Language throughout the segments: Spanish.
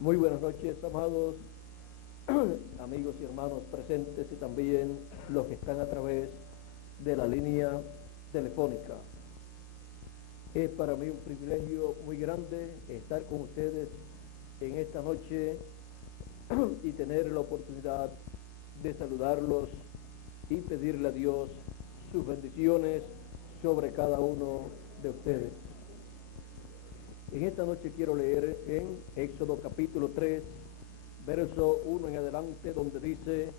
Muy buenas noches, amados amigos y hermanos presentes y también los que están a través de la línea telefónica. Es para mí un privilegio muy grande estar con ustedes en esta noche y tener la oportunidad de saludarlos y pedirle a Dios sus bendiciones sobre cada uno de ustedes. En esta noche quiero leer en Éxodo capítulo 3, verso 1 en adelante, donde dice: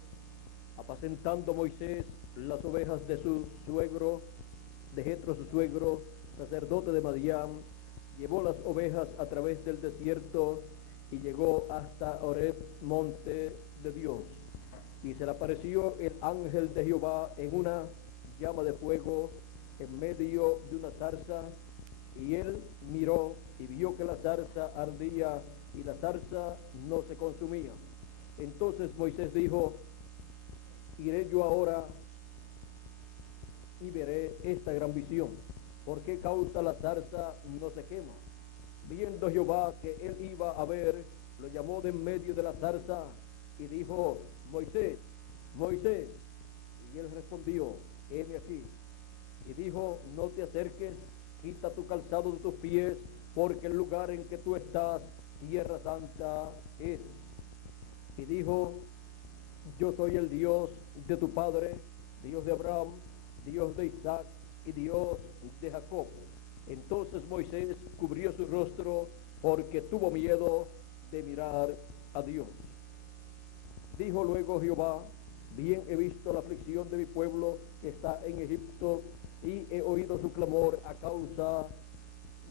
apacentando Moisés las ovejas de su suegro, de Jetro su suegro, sacerdote de Madián, llevó las ovejas a través del desierto y llegó hasta Horeb, monte de Dios. Y se le apareció el ángel de Jehová en una llama de fuego en medio de una zarza, y él miró y vio que la zarza ardía y la zarza no se consumía. Entonces Moisés dijo: iré yo ahora y veré esta gran visión. ¿Por qué causa la zarza no se quema? Viendo Jehová que él iba a ver, lo llamó de en medio de la zarza y dijo: Moisés, Moisés. Y él respondió: heme aquí. Y dijo: no te acerques, quita tu calzado de tus pies, porque el lugar en que tú estás, tierra santa es. Y dijo: yo soy el Dios de tu padre, Dios de Abraham, Dios de Isaac y Dios de Jacob. Entonces Moisés cubrió su rostro porque tuvo miedo de mirar a Dios. Dijo luego Jehová: bien he visto la aflicción de mi pueblo que está en Egipto, y he oído su clamor a causa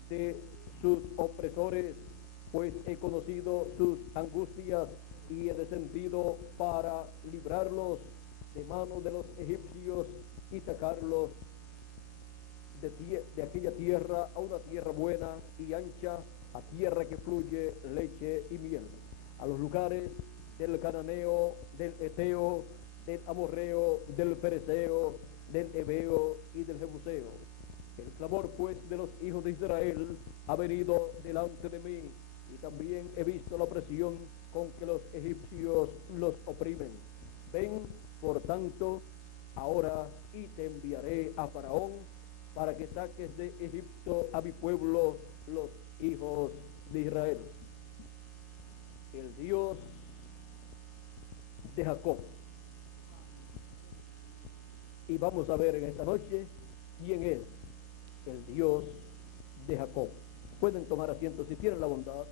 de sus opresores, pues he conocido sus angustias y he descendido para librarlos de mano de los egipcios y sacarlos de aquella tierra a una tierra buena y ancha, a tierra que fluye leche y miel, a los lugares del cananeo, del eteo, del amorreo, del fereceo, del heveo y del jebuseo. El clamor pues de los hijos de Israel ha venido delante de mí, y también he visto la opresión con que los egipcios los oprimen. Ven, por tanto, ahora y te enviaré a Faraón para que saques de Egipto a mi pueblo, los hijos de Israel. El Dios de Jacob. Y vamos a ver en esta noche quién es el Dios de Jacob. Pueden tomar asiento si tienen la bondad.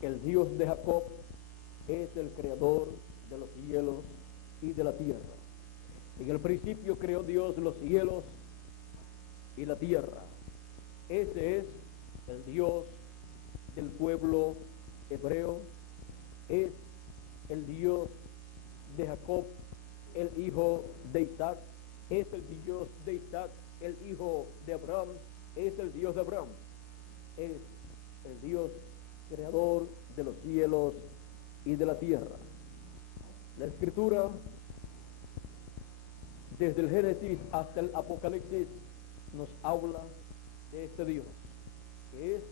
El Dios de Jacob es el creador de los cielos y de la tierra. En el principio creó Dios los cielos y la tierra. Ese es el Dios del pueblo hebreo, es el Dios de Jacob, el hijo de Isaac, es el Dios de Isaac, el hijo de Abraham, es el Dios de Abraham, es el Dios creador de los cielos y de la tierra. La Escritura, desde el Génesis hasta el Apocalipsis, nos habla de este Dios, que es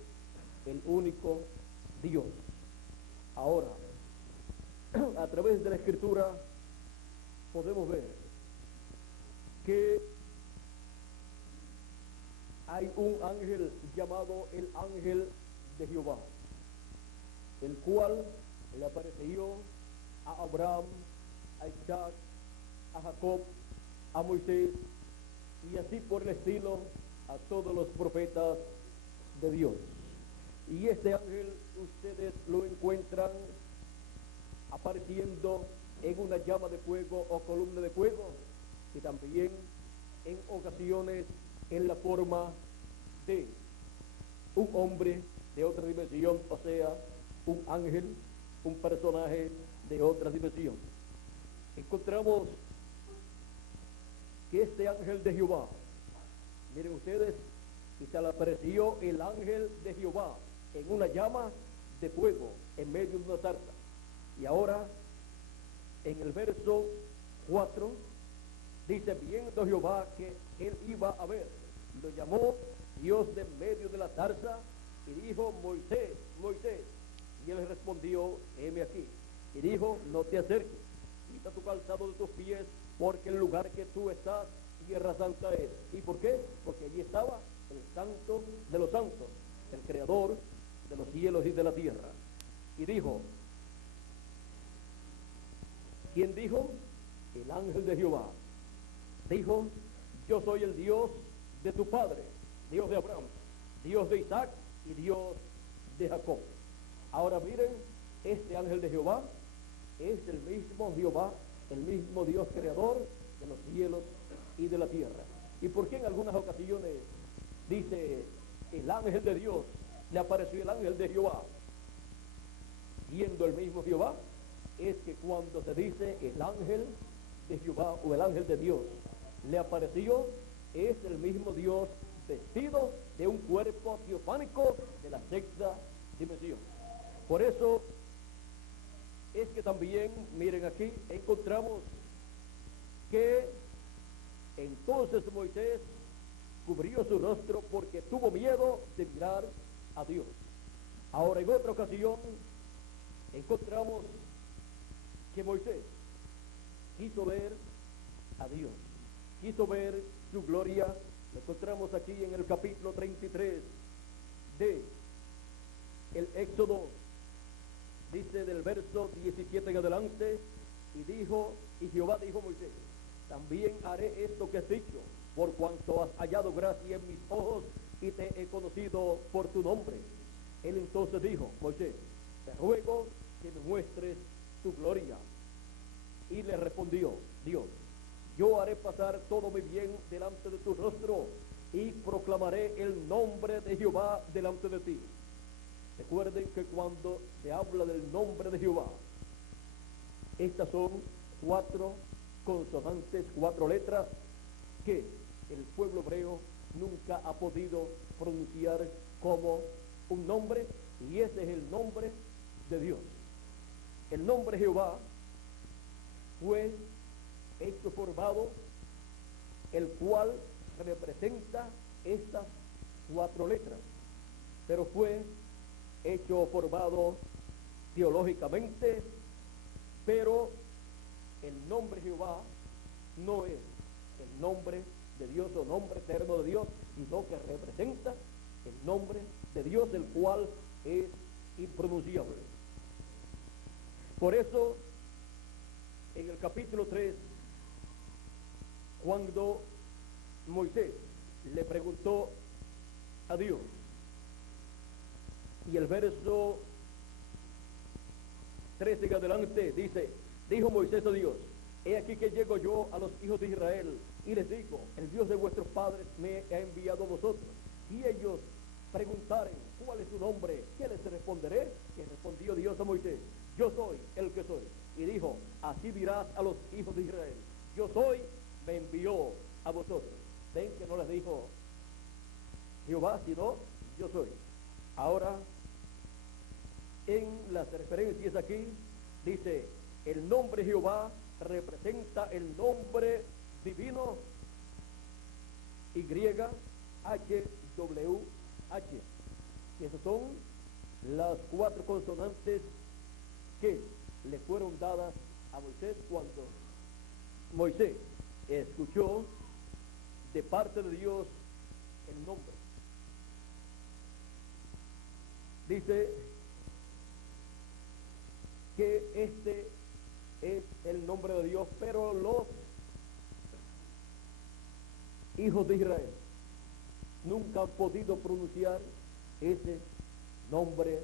el único Dios. Ahora, a través de la Escritura podemos ver que hay un ángel llamado el ángel de Jehová, el cual le apareció a Abraham, a Isaac, a Jacob, a Moisés y así por el estilo a todos los profetas de Dios. Y este ángel ustedes lo encuentran apareciendo en una llama de fuego o columna de fuego, y también en ocasiones en la forma de un hombre de otra dimensión, o sea, un ángel, un personaje de otra dimensión. Encontramos que este ángel de Jehová, miren ustedes, y se le apareció el ángel de Jehová en una llama de fuego en medio de una zarza. Y ahora, en el verso 4, Dice, viendo Jehová que él iba a ver, lo llamó Dios de medio de la zarza y dijo, Moisés, Moisés. Y él respondió, heme aquí. Y dijo, no te acerques, quita tu calzado de tus pies, porque el lugar que tú estás, tierra santa es. ¿Y por qué? Porque allí estaba el santo de los santos, el creador de los cielos y de la tierra. Y dijo, ¿quién dijo? El ángel de Jehová. Dijo, yo soy el Dios de tu padre, Dios de Abraham, Dios de Isaac y Dios de Jacob. Ahora miren, este ángel de Jehová es el mismo Jehová, el mismo Dios creador de los cielos y de la tierra. ¿Y por qué en algunas ocasiones dice el ángel de Dios, le apareció el ángel de Jehová, siendo el mismo Jehová? Es que cuando se dice el ángel de Jehová o el ángel de Dios le apareció, es el mismo Dios vestido de un cuerpo teofánico de la sexta dimensión. Por eso es que también, miren aquí, encontramos que entonces Moisés cubrió su rostro porque tuvo miedo de mirar a Dios. Ahora, en otra ocasión, encontramos que Moisés quiso ver a Dios, quiso ver su gloria. Lo encontramos aquí en el capítulo 33 de el Éxodo, dice del verso 17 en adelante, y Jehová dijo a Moisés, también haré esto que has dicho, por cuanto has hallado gracia en mis ojos y te he conocido por tu nombre. Él entonces dijo, Moisés, te ruego que me muestres tu gloria. Y le respondió Dios, yo haré pasar todo mi bien delante de tu rostro y proclamaré el nombre de Jehová delante de ti. Recuerden que cuando se habla del nombre de Jehová, estas son 4 consonantes, 4 letras que el pueblo hebreo nunca ha podido pronunciar como un nombre, y ese es el nombre de Dios. El nombre Jehová fue hecho formado, el cual representa estas 4 letras, pero fue hecho formado teológicamente, pero el nombre Jehová no es el nombre de Dios o nombre eterno de Dios, sino que representa el nombre de Dios, el cual es impronunciable. Por eso, en el capítulo 3, cuando Moisés le preguntó a Dios, y el verso 13 en adelante dice, dijo Moisés a Dios, he aquí que llego yo a los hijos de Israel y les digo, el Dios de vuestros padres me ha enviado a vosotros. Si ellos preguntaren cuál es su nombre, ¿qué les responderé? Que respondió Dios a Moisés, yo soy el que soy. Y dijo, así dirás a los hijos de Israel, yo soy, me envió a vosotros. Ven que no les dijo Jehová, sino yo soy. Ahora, en las referencias aquí, dice, el nombre Jehová representa el nombre divino, YHWH, que esas son las 4 consonantes que le fueron dadas a Moisés cuando Moisés escuchó de parte de Dios el nombre. Dice que este es el nombre de Dios, pero los hijos de Israel nunca han podido pronunciar ese nombre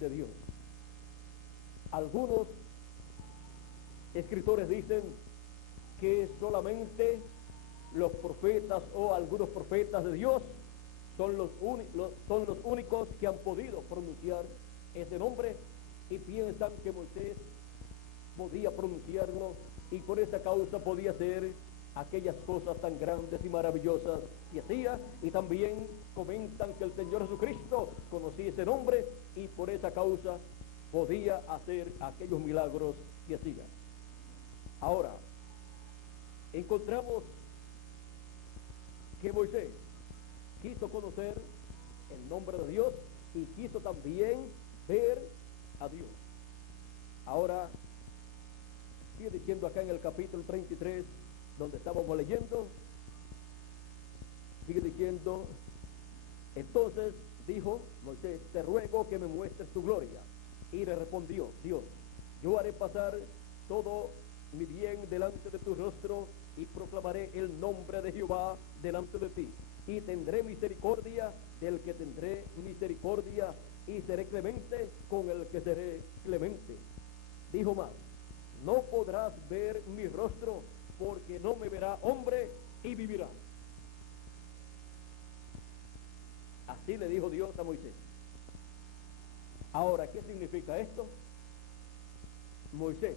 de Dios. Algunos escritores dicen que solamente los profetas o algunos profetas de Dios son los únicos que han podido pronunciar ese nombre, y piensan que Moisés podía pronunciarlo y por esa causa podía hacer aquellas cosas tan grandes y maravillosas que hacía, y también comentan que el Señor Jesucristo conocía ese nombre y por esa causa podía hacer aquellos milagros que hacía. Ahora, encontramos que Moisés quiso conocer el nombre de Dios y quiso también ver a Dios. Ahora, sigue diciendo acá en el capítulo 33, donde estábamos leyendo, sigue diciendo, entonces dijo Moisés, te ruego que me muestres tu gloria. Y le respondió Dios, yo haré pasar todo mi bien delante de tu rostro y proclamaré el nombre de Jehová delante de ti. Y tendré misericordia del que tendré misericordia y seré clemente con el que seré clemente. Dijo más, no podrás ver mi rostro porque no me verá hombre y vivirá. Así le dijo Dios a Moisés. Ahora, ¿qué significa esto? Moisés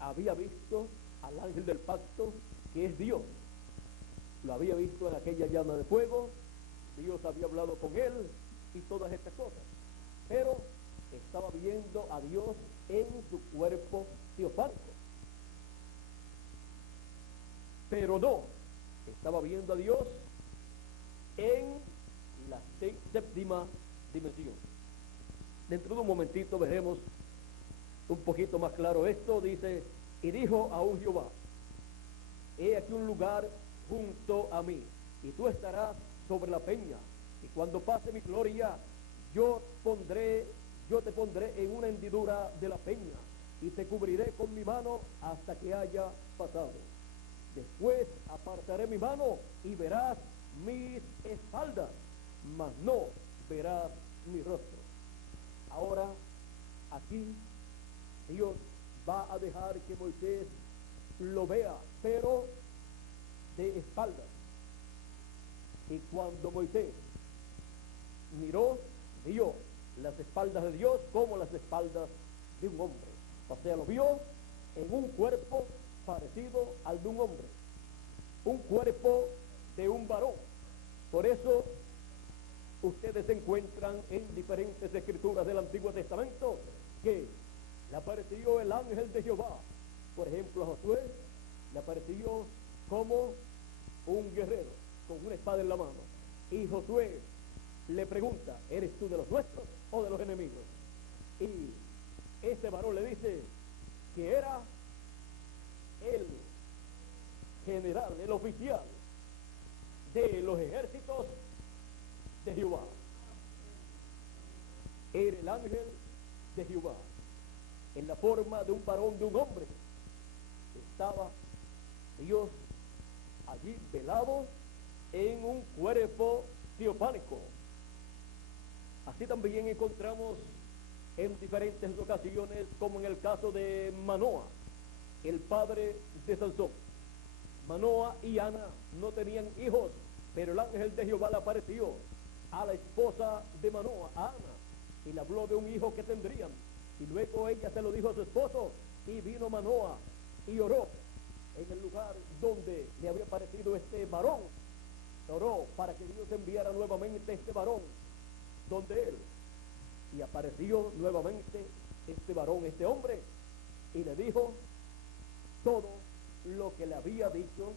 había visto al ángel del pacto, que es Dios. Lo había visto en aquella llama de fuego, Dios había hablado con él y todas estas cosas. Pero estaba viendo a Dios en su cuerpo teofánico. Pero no, estaba viendo a Dios en la séptima dimensión. Dentro de un momentito veremos un poquito más claro esto. Dice, y dijo aún Jehová, he aquí un lugar junto a mí, y tú estarás sobre la peña, y cuando pase mi gloria, yo te pondré en una hendidura de la peña, y te cubriré con mi mano hasta que haya pasado. Después apartaré mi mano y verás mis espaldas, mas no verás mi rostro. Ahora, aquí, Dios va a dejar que Moisés lo vea, pero de espaldas. Y cuando Moisés miró, vio las espaldas de Dios como las espaldas de un hombre. O sea, lo vio en un cuerpo parecido al de un hombre, un cuerpo de un varón. Por eso ustedes encuentran en diferentes escrituras del Antiguo Testamento que le apareció el ángel de Jehová. Por ejemplo, a Josué le apareció como un guerrero con una espada en la mano, y Josué le pregunta, ¿eres tú de los nuestros o de los enemigos? Y este varón le dice que era el general, el oficial de los ejércitos de Jehová. Era el ángel de Jehová en la forma de un varón, de un hombre. Estaba Dios allí velado en un cuerpo teofánico. Así también encontramos en diferentes ocasiones, como en el caso de Manoa, el padre de Sansón. Manoa y Ana no tenían hijos, pero el ángel de Jehová le apareció a la esposa de Manoa, a Ana, y le habló de un hijo que tendrían. Y luego ella se lo dijo a su esposo, y vino Manoa y oró en el lugar donde le había aparecido este varón. Oró para que Dios enviara nuevamente este varón donde él. Y apareció nuevamente este varón, este hombre, y le dijo todo lo que le había dicho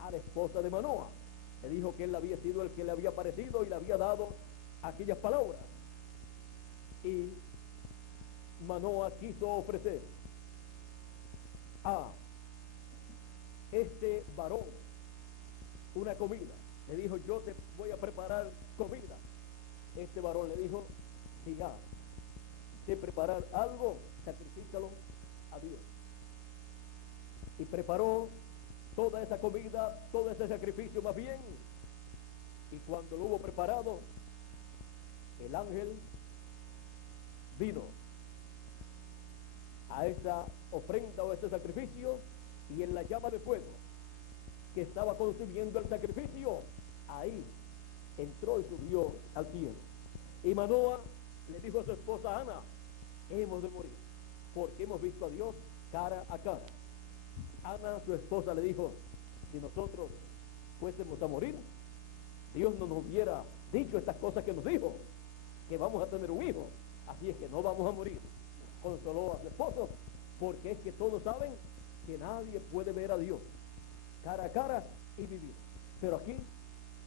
a la esposa de Manoa. Le dijo que él había sido el que le había aparecido y le había dado aquellas palabras. Y Manoa quiso ofrecer a este varón una comida. Le dijo, yo te voy a preparar comida. Este varón le dijo, si has de preparar algo, sacrifícalo a Dios. Y preparó toda esa comida, todo ese sacrificio más bien. Y cuando lo hubo preparado, el ángel vino a esa ofrenda o ese sacrificio, y en la llama de fuego que estaba consumiendo el sacrificio, ahí entró y subió al cielo. Y Manoa le dijo a su esposa Ana, hemos de morir, porque hemos visto a Dios cara a cara. Ana, su esposa, le dijo, si nosotros fuésemos a morir, Dios no nos hubiera dicho estas cosas que nos dijo, que vamos a tener un hijo, así es que no vamos a morir. Consoló a su esposo, porque es que todos saben que nadie puede ver a Dios, cara a cara y vivir. Pero aquí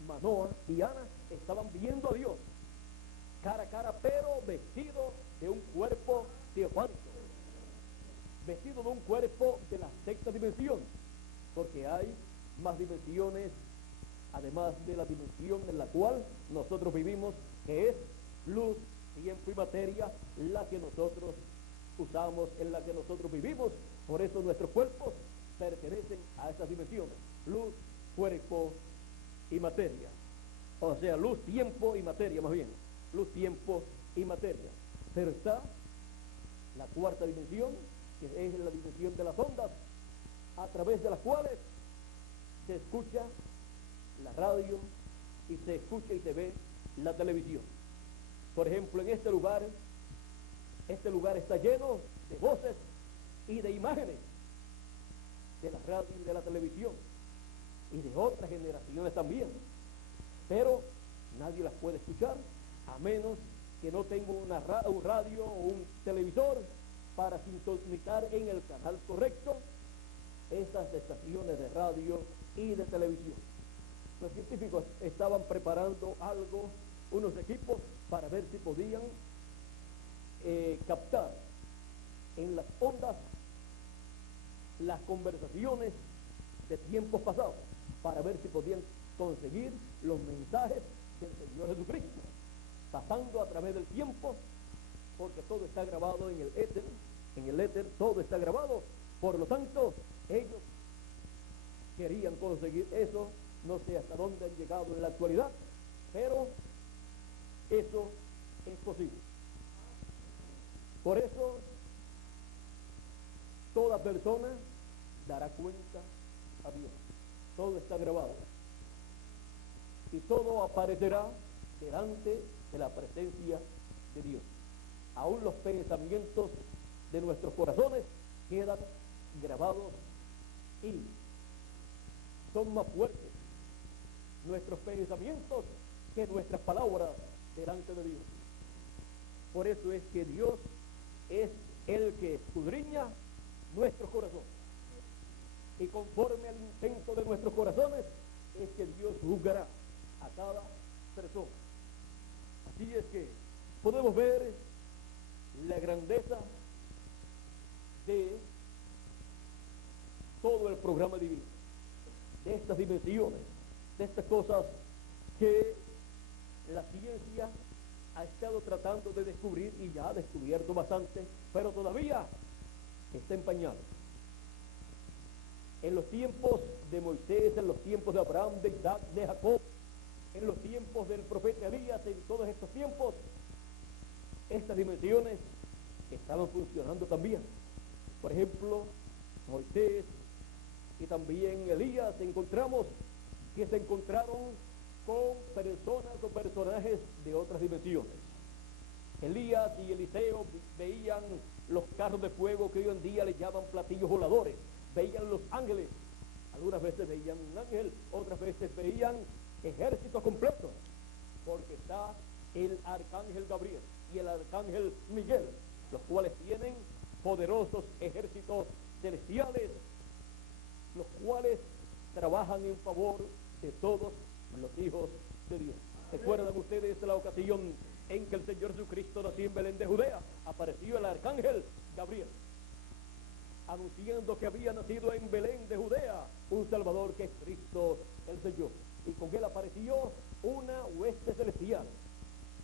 Manoah y Ana estaban viendo a Dios cara a cara, pero vestido de un cuerpo teofánico, vestido de un cuerpo de la sexta dimensión, porque hay más dimensiones además de la dimensión en la cual nosotros vivimos, que es luz, tiempo y materia, la que nosotros usamos, en la que nosotros vivimos. Por eso nuestros cuerpos pertenecen a esas dimensiones: luz, cuerpo y materia. O sea, luz, tiempo y materia, más bien. Luz, tiempo y materia. Pero está la cuarta dimensión, que es la dimensión de las ondas, a través de las cuales se escucha la radio y se escucha y se ve la televisión. Por ejemplo, en este lugar está lleno de voces y de imágenes de la radio y de la televisión y de otras generaciones también, pero nadie las puede escuchar a menos que no tenga un radio o un televisor para sintonizar en el canal correcto esas estaciones de radio y de televisión. Los científicos estaban preparando unos equipos para ver si podían captar en las ondas las conversaciones de tiempos pasados, para ver si podían conseguir los mensajes del Señor Jesucristo, pasando a través del tiempo, porque todo está grabado en el éter todo está grabado. Por lo tanto, ellos querían conseguir eso. No sé hasta dónde han llegado en la actualidad, pero eso es posible. Por eso, toda persona dará cuenta a Dios. Todo está grabado y todo aparecerá delante de la presencia de Dios. Aún los pensamientos de nuestros corazones quedan grabados y son más fuertes nuestros pensamientos que nuestras palabras delante de Dios. Por eso es que Dios es el que escudriña nuestros corazones, y conforme al intento de nuestros corazones es que Dios juzgará a cada persona. Así es que podemos ver la grandeza de todo el programa divino, de estas dimensiones, de estas cosas que la ciencia ha estado tratando de descubrir y ya ha descubierto bastante, pero todavía está en pañales. En los tiempos de Moisés, en los tiempos de Abraham, de Isaac, de Jacob, en los tiempos del profeta Elías, en todos estos tiempos, estas dimensiones estaban funcionando también. Por ejemplo, Moisés y también Elías encontramos que se encontraron con personas o personajes de otras dimensiones. Elías y Eliseo veían los carros de fuego que hoy en día le llaman platillos voladores, veían los ángeles, algunas veces veían un ángel, otras veces veían ejércitos completos, porque está el arcángel Gabriel y el arcángel Miguel, los cuales tienen poderosos ejércitos celestiales, los cuales trabajan en favor de todos los hijos de Dios. ¿Recuerdan ustedes la ocasión en que el Señor Jesucristo nació en Belén de Judea? Apareció el arcángel Gabriel, anunciando que había nacido en Belén de Judea un Salvador, que es Cristo el Señor. Y con él apareció una hueste celestial,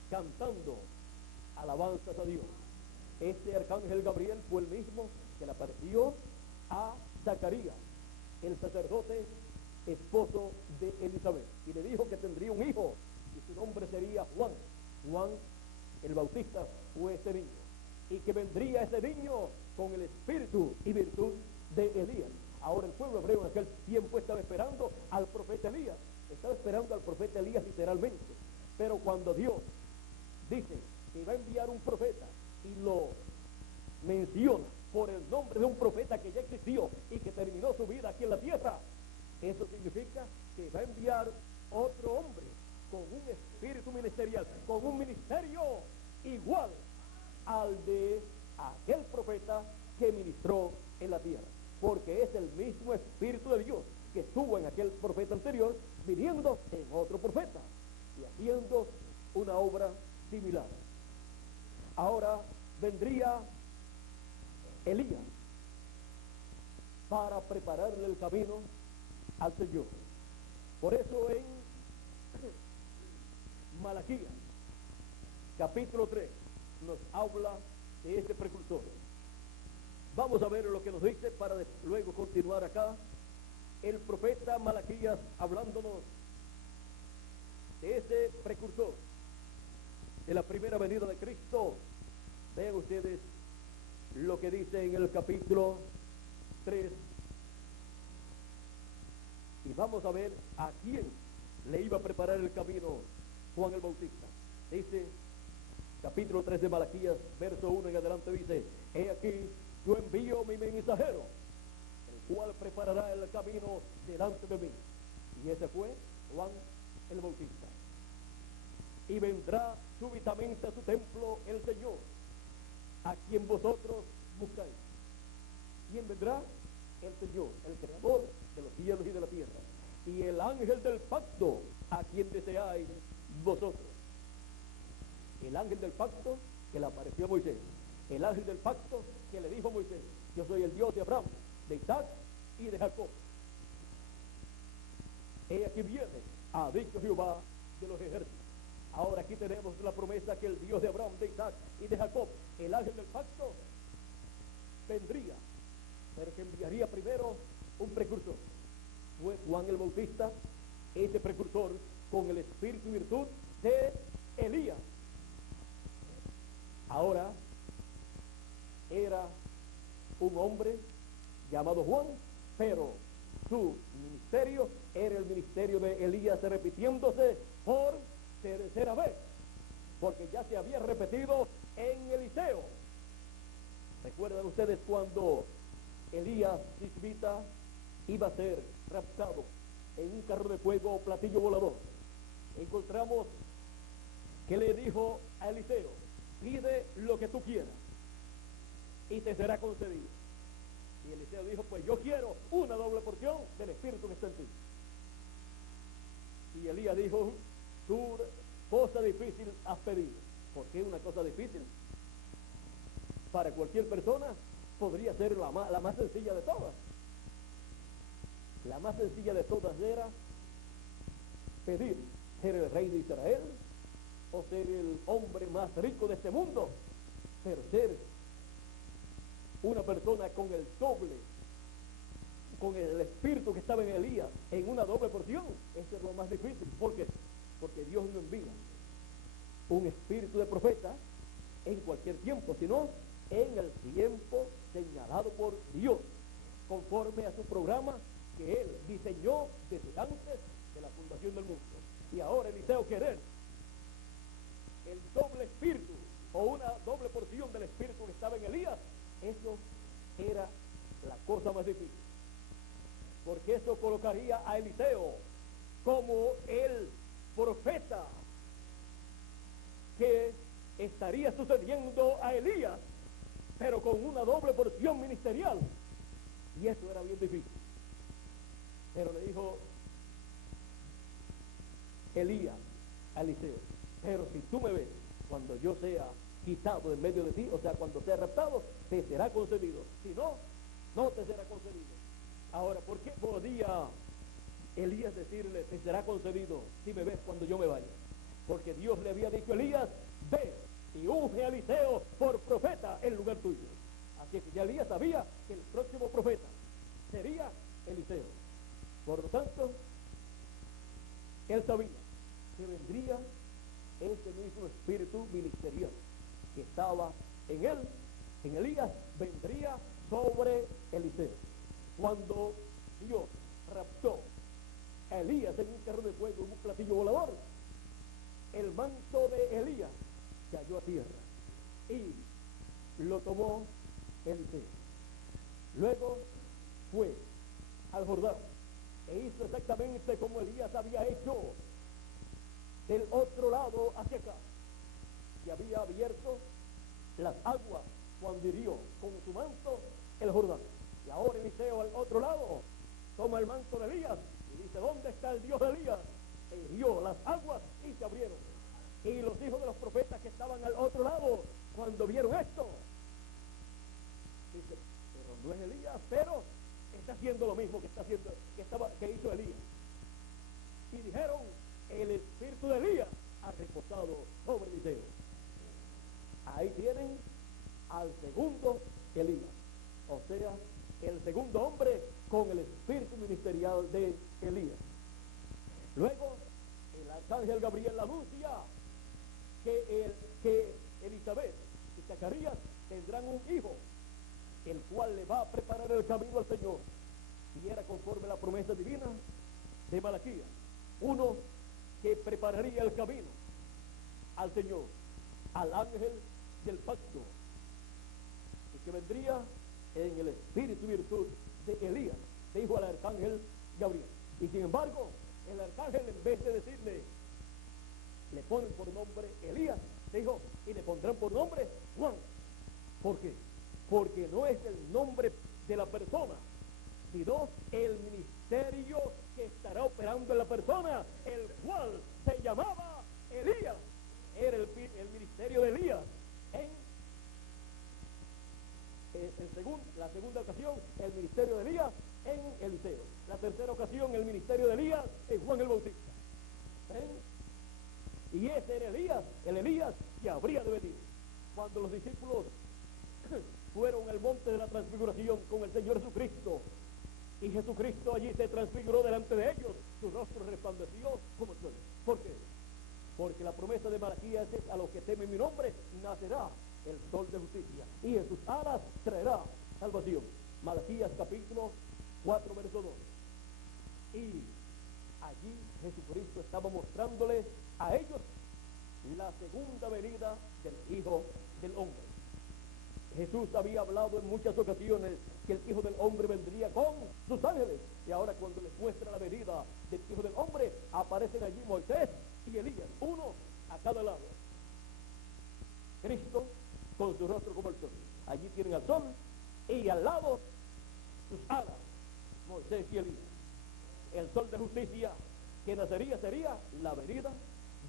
cantando alabanzas a Dios. Este arcángel Gabriel fue el mismo que le apareció a Zacarías, el sacerdote esposo de Elizabeth, y le dijo que tendría un hijo y su nombre sería Juan. Juan el Bautista fue ese niño, y que vendría ese niño con el espíritu y virtud de Elías. Ahora el pueblo hebreo en aquel tiempo estaba esperando al profeta Elías, literalmente, pero cuando Dios dice que va a enviar un profeta y lo menciona por el nombre de un profeta que ya existió y que terminó su vida aquí en la tierra, eso significa que va a enviar otro hombre con un espíritu ministerial, con un ministerio igual al de aquel profeta que ministró en la tierra, porque es el mismo espíritu de Dios que estuvo en aquel profeta anterior, viniendo en otro profeta y haciendo una obra similar. Ahora vendría Elías para prepararle el camino al Señor. Por eso en Malaquías, capítulo 3, nos habla de este precursor. Vamos a ver lo que nos dice para luego continuar acá. El profeta Malaquías hablándonos de ese precursor de la primera venida de Cristo. Vean ustedes lo que dice en el capítulo 3. Y vamos a ver a quién le iba a preparar el camino Juan el Bautista. Dice, capítulo 3 de Malaquías, verso 1 en adelante, dice: he aquí, yo envío mi mensajero, el cual preparará el camino delante de mí. Y ese fue Juan el Bautista. Y vendrá súbitamente a su templo el Señor, a quien vosotros buscáis. ¿Quién vendrá? El Señor, el creador de los cielos y de la tierra. Y el ángel del pacto, a quien deseáis vosotros. El ángel del pacto que le apareció a Moisés. El ángel del pacto que le dijo a Moisés: yo soy el Dios de Abraham, de Isaac y de Jacob. He aquí viene, ha dicho Jehová de los ejércitos. Ahora aquí tenemos la promesa que el Dios de Abraham, de Isaac y de Jacob, el ángel del pacto, vendría, pero que enviaría primero un precursor. Fue Juan el Bautista, ese precursor con el espíritu y virtud de Elías. Ahora era un hombre llamado Juan, pero su ministerio era el ministerio de Elías, repitiéndose por tercera vez, porque ya se había repetido en Eliseo. ¿Recuerdan ustedes cuando Elías Tisbita iba a ser raptado en un carro de fuego o platillo volador? Encontramos que le dijo a Eliseo: pide lo que tú quieras y te será concedido. Y Eliseo dijo: pues yo quiero una doble porción del espíritu que está en ti. Y Elías dijo: tú cosa difícil has pedido. ¿Por qué una cosa difícil? Para cualquier persona podría ser la más sencilla de todas. La más sencilla de todas era pedir ser el rey de Israel o ser el hombre más rico de este mundo, pero ser una persona con el doble, con el espíritu que estaba en Elías, en una doble porción, eso es lo más difícil. ¿Por qué? Porque Dios no envía un espíritu de profeta en cualquier tiempo, sino en el tiempo señalado por Dios, conforme a su programa que Él diseñó desde antes de la fundación del mundo. Y ahora Eliseo querer el doble espíritu o una doble porción del espíritu que estaba en Elías, eso era la cosa más difícil, porque eso colocaría a Eliseo como el profeta que estaría sucediendo a Elías, pero con una doble porción ministerial, y eso era bien difícil. Pero le dijo Elías a Eliseo: pero si tú me ves cuando yo sea quitado en medio de ti, o sea, cuando sea raptado, te será concedido. Si no, no te será concedido. Ahora, ¿por qué podía Elías decirle: te será concedido si me ves cuando yo me vaya? Porque Dios le había dicho a Elías: ve y unge a Eliseo por profeta en lugar tuyo. Así que ya Elías sabía que el próximo profeta sería Eliseo. Por lo tanto, él sabía que vendría ese mismo espíritu ministerial que estaba en él, en Elías, vendría sobre Eliseo. Cuando Dios raptó a Elías en un carro de fuego, en un platillo volador, el manto de Elías cayó a tierra y lo tomó Eliseo. Luego fue al Jordán e hizo exactamente como Elías había hecho del otro lado hacia acá, y había abierto las aguas cuando hirió con su manto el Jordán. Y ahora Eliseo al otro lado toma el manto de Elías y dice, ¿dónde está el Dios de Elías? E hirió las aguas y se abrieron. Y los hijos de los profetas que estaban al otro lado, cuando vieron esto, dice, pero no es Elías, pero está haciendo lo mismo que hizo Elías. Y dijeron, el espíritu de Elías ha reposado sobre Eliseo. Ahí tienen al segundo Elías, o sea, el segundo hombre con el espíritu ministerial de Elías. Luego, el arcángel Gabriel anuncia que Elizabeth y Zacarías tendrán un hijo, el cual le va a preparar el camino al Señor. Y era conforme a la promesa divina de Malaquías, uno que prepararía el camino al Señor, al ángel del pacto, y que vendría en el espíritu y virtud de Elías, dijo al arcángel Gabriel. Y sin embargo, el arcángel, en vez de decirle, le ponen por nombre Elías, dijo, y le pondrán por nombre Juan. ¿Por qué? Porque no es el nombre de la persona, sino el ministerio que estará operando en la persona, el cual se llamaba Elías. Era el ministerio de Elías. La segunda ocasión, el ministerio de Elías en Eliseo. La tercera ocasión, el ministerio de Elías en Juan el Bautista. Y ese era Elías, el Elías que habría de venir. Cuando los discípulos fueron al monte de la transfiguración con el Señor Jesucristo, y Jesucristo allí se transfiguró delante de ellos, su rostro resplandeció como el sol. ¿Por qué? Porque la promesa de Malaquías es: a los que temen mi nombre nacerá el sol de justicia, y en sus alas traerá salvación. Malaquías capítulo 4, verso 2. Y allí Jesucristo estaba mostrándole a ellos la segunda venida del Hijo del Hombre. Jesús había hablado en muchas ocasiones que el Hijo del Hombre vendría con sus ángeles, y ahora cuando les muestra la venida del Hijo del Hombre, aparecen allí Moisés y Elías, uno a cada lado. Cristo con su rostro como el sol. Allí tienen al sol y al lado sus alas, Moisés y Elías. El sol de justicia que nacería sería la venida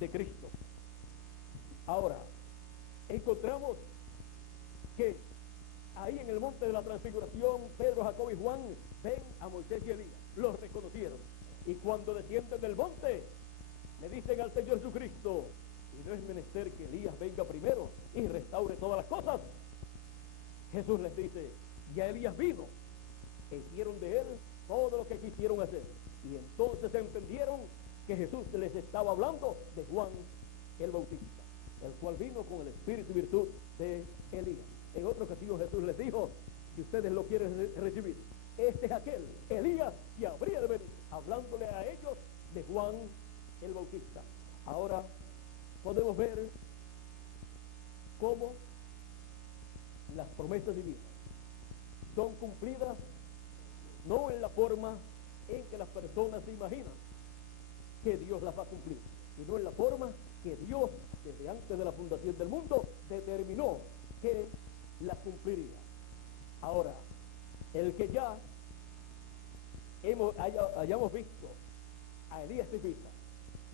de Cristo. Ahora, encontramos que ahí en el monte de la transfiguración, Pedro, Jacob y Juan ven a Moisés y Elías, los reconocieron, y cuando descienden del monte le dicen al Señor Jesucristo: y no es menester que Elías venga primero y restaure todas las cosas. Jesús les dice: ya Elías vino, e hicieron de él todo lo que quisieron hacer. Y entonces entendieron que Jesús les estaba hablando de Juan el Bautista, el cual vino con el espíritu y virtud de Elías. En otra ocasión Jesús les dijo: si ustedes lo quieren recibir, este es aquel Elías que habría de venir, hablándole a ellos de Juan el Bautista. Ahora podemos ver cómo las promesas divinas son cumplidas no en la forma en que las personas se imaginan que Dios las va a cumplir, sino en la forma que Dios, desde antes de la fundación del mundo, determinó que las cumpliría. Ahora, el que ya hayamos visto a Elías Tifita,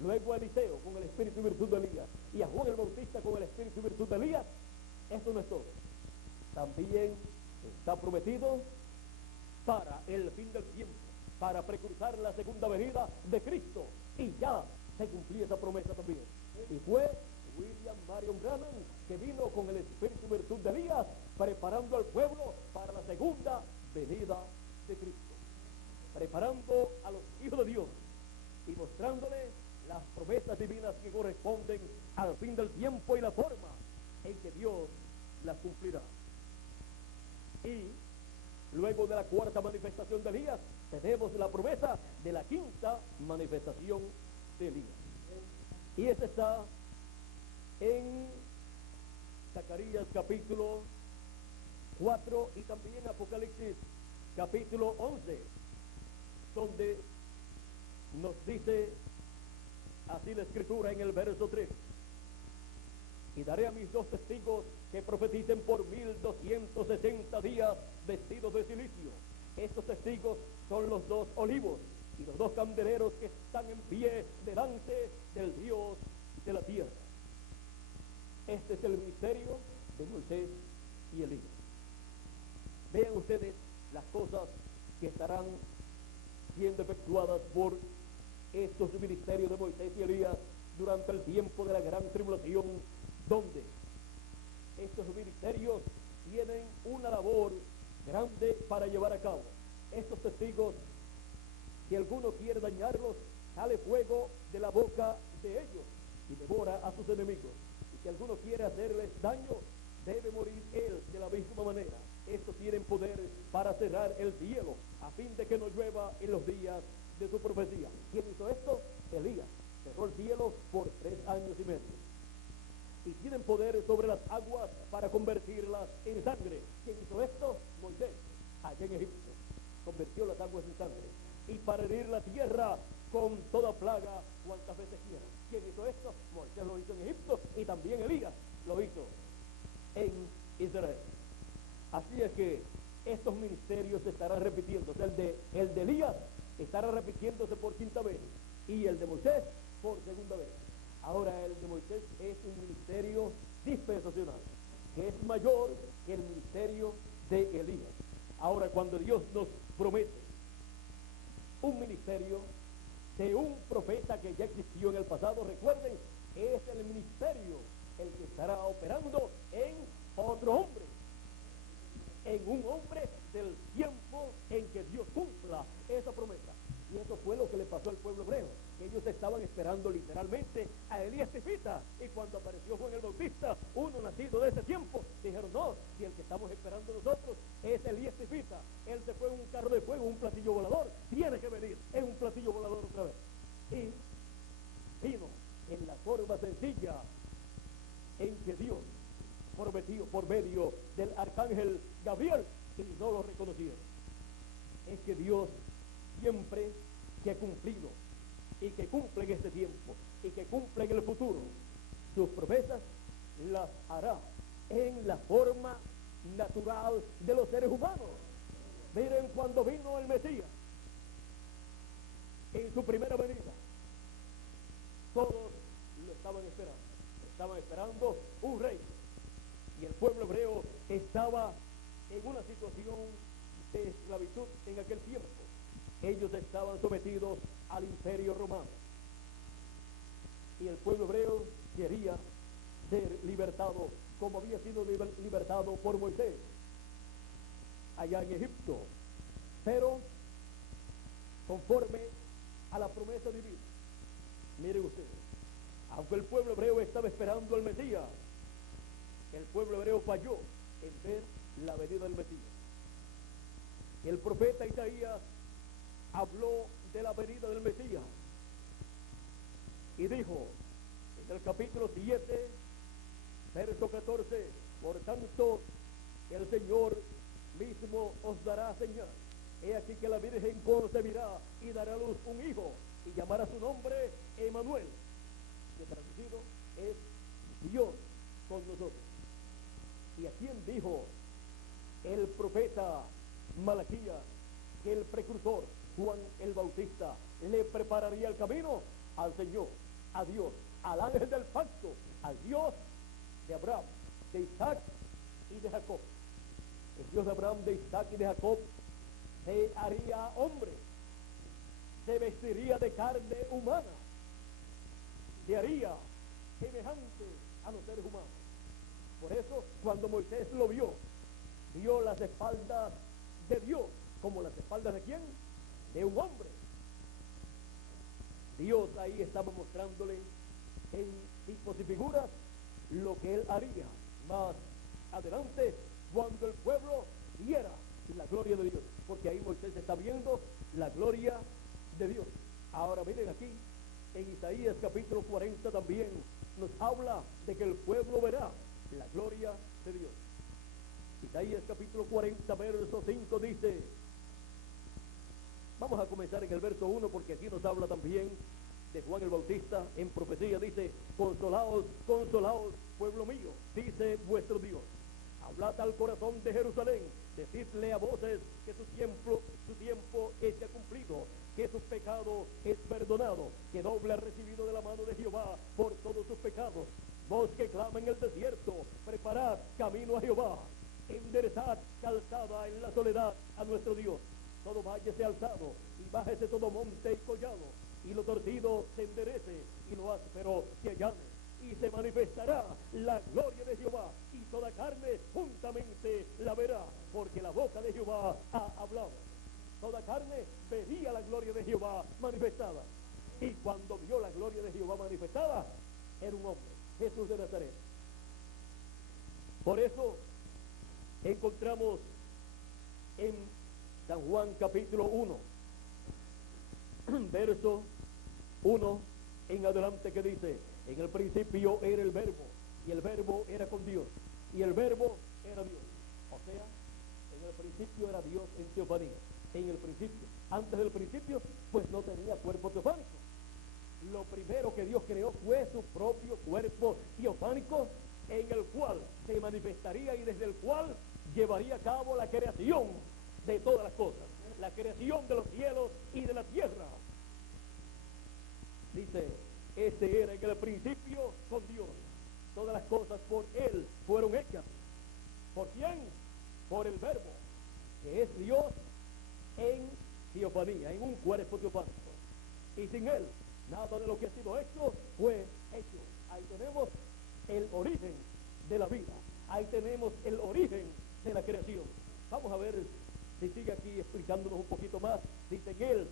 luego a Eliseo con el espíritu y virtud de Elías, y a Juan el Bautista con el espíritu y virtud de Elías, esto no es todo. También está prometido para el fin del tiempo, para precursar la segunda venida de Cristo, y ya se cumplió esa promesa también. Y fue William Marion Branham que vino con el espíritu y virtud de Elías, preparando al pueblo para la segunda venida de Cristo, preparando a los hijos de Dios y mostrándoles las promesas divinas que corresponden al fin del tiempo y la forma en que Dios las cumplirá. Y luego de la cuarta manifestación de Elías, tenemos la promesa de la quinta manifestación de Elías. Y esa está en Zacarías capítulo 4 y también Apocalipsis capítulo 11, donde nos dice así la escritura en el verso 3: y daré a mis 2 testigos que profeticen por 1260 días vestidos de silicio. Estos testigos son los dos olivos y los dos candeleros que están en pie delante del Dios de la tierra. Este es el ministerio de Moisés y Elías. Vean ustedes las cosas que estarán siendo efectuadas por estos ministerios de Moisés y Elías durante el tiempo de la gran tribulación, donde estos ministerios tienen una labor grande para llevar a cabo. Estos testigos, si alguno quiere dañarlos, sale fuego de la boca de ellos y devora a sus enemigos. Y si alguno quiere hacerles daño, debe morir él de la misma manera. Estos tienen poder para cerrar el cielo, a fin de que no llueva en los días de su profecía. ¿Quién hizo esto? Elías. Cerró el cielo por 3 años y medio. Y tienen poder sobre las aguas para convertirlas en sangre. ¿Quién hizo esto? Moisés, allá en Egipto. Convirtió las aguas en sangre. Y para herir la tierra con toda plaga cuantas veces quiera. ¿Quién hizo esto? Moisés lo hizo en Egipto y también Elías lo hizo en Israel. Así es que estos ministerios se estarán repitiendo. El de Elías estará repitiéndose por 5ª vez y el de Moisés por 2ª vez. Ahora el de Moisés es un ministerio dispensacional, que es mayor que el ministerio de Elías. Ahora, cuando Dios nos promete un ministerio de un profeta que ya existió en el pasado, recuerden, es el ministerio el que estará operando en otro hombre, en un hombre del tiempo en que Dios cumpla esa promesa. Y eso fue lo que le pasó al pueblo hebreo, que ellos estaban esperando literalmente a Elías Tifita, y cuando apareció Juan el Bautista, uno nacido de ese tiempo, dijeron: no, si el que estamos esperando nosotros es Elías Tifita, él se fue en un carro de fuego, un platillo volador, tiene que venir en un platillo volador otra vez. Y vino en la forma sencilla en que Dios prometió por medio del arcángel Gabriel, y no lo reconocieron. Es que Dios siempre que ha cumplido y que cumple en este tiempo y que cumple en el futuro sus promesas, las hará en la forma natural de los seres humanos. Miren, cuando vino el Mesías en su primera venida, todos lo estaban esperando un rey, y el pueblo hebreo estaba en una situación de esclavitud en aquel tiempo. Ellos estaban sometidos al imperio romano y el pueblo hebreo quería ser libertado, como había sido libertado por Moisés allá en Egipto, pero conforme a la promesa divina. Miren ustedes, aunque el pueblo hebreo estaba esperando al Mesías, el pueblo hebreo falló en ver la venida del Mesías. El profeta Isaías habló de la venida del Mesías y dijo en el capítulo 7, verso 14: por tanto, el Señor mismo os dará señal. He aquí que la Virgen concebirá y dará a luz un hijo, y llamará su nombre Emmanuel, que traducido es Dios con nosotros. ¿Y a quién dijo el profeta Malaquías que el precursor Juan el Bautista le prepararía el camino? Al Señor, a Dios, al ángel del pacto, al Dios de Abraham, de Isaac y de Jacob. El Dios de Abraham, de Isaac y de Jacob se haría hombre, se vestiría de carne humana, se haría semejante a los seres humanos. Por eso, cuando Moisés lo vio las espaldas de Dios, como las espaldas de ¿quién? De un hombre. Dios ahí estaba mostrándole en tipos y figuras lo que él haría más adelante, cuando el pueblo viera la gloria de Dios, porque ahí Moisés está viendo la gloria de Dios. Ahora miren aquí, en Isaías capítulo 40 también nos habla de que el pueblo verá la gloria de Dios. Isaías capítulo 40, verso 5 dice, vamos a comenzar en el verso 1, porque aquí nos habla también de Juan el Bautista en profecía. Dice: consolaos, consolaos, pueblo mío, dice vuestro Dios. hablad al corazón de Jerusalén, decidle a voces que su tiempo es ya cumplido, que su pecado es perdonado, que doble ha recibido de la mano de Jehová por todos sus pecados. Vos que clama en el desierto, preparad camino a Jehová, enderezad calzada en la soledad a nuestro Dios. Todo valle sea alzado, y bájese todo monte y collado, y lo torcido se enderece, y lo áspero se allane. Y se manifestará la gloria de Jehová, y toda carne juntamente la verá, porque la boca de Jehová ha hablado. Toda carne vería la gloria de Jehová manifestada. Y cuando vio la gloria de Jehová manifestada, era un hombre, Jesús de Nazaret. Por eso encontramos en San Juan capítulo 1, verso 1 en adelante, que dice: en el principio era el verbo, y el verbo era con Dios, y el verbo era Dios. O sea, en el principio era Dios en teofanía. En el principio, antes del principio, pues no tenía cuerpo teofánico. Lo primero que Dios creó fue su propio cuerpo teofánico, en el cual se manifestaría y desde el cual llevaría a cabo la creación de todas las cosas, la creación de los cielos y de la tierra. Dice: este era en el principio con Dios. Todas las cosas por Él fueron hechas. ¿Por quién? Por el Verbo, que es Dios en teofanía, en un cuerpo teofánico. Y sin Él, nada de lo que ha sido hecho fue hecho. Ahí tenemos el origen de la vida. Ahí tenemos el origen de la creación. Vamos a ver si sigue aquí explicándonos un poquito más. Dice: en Él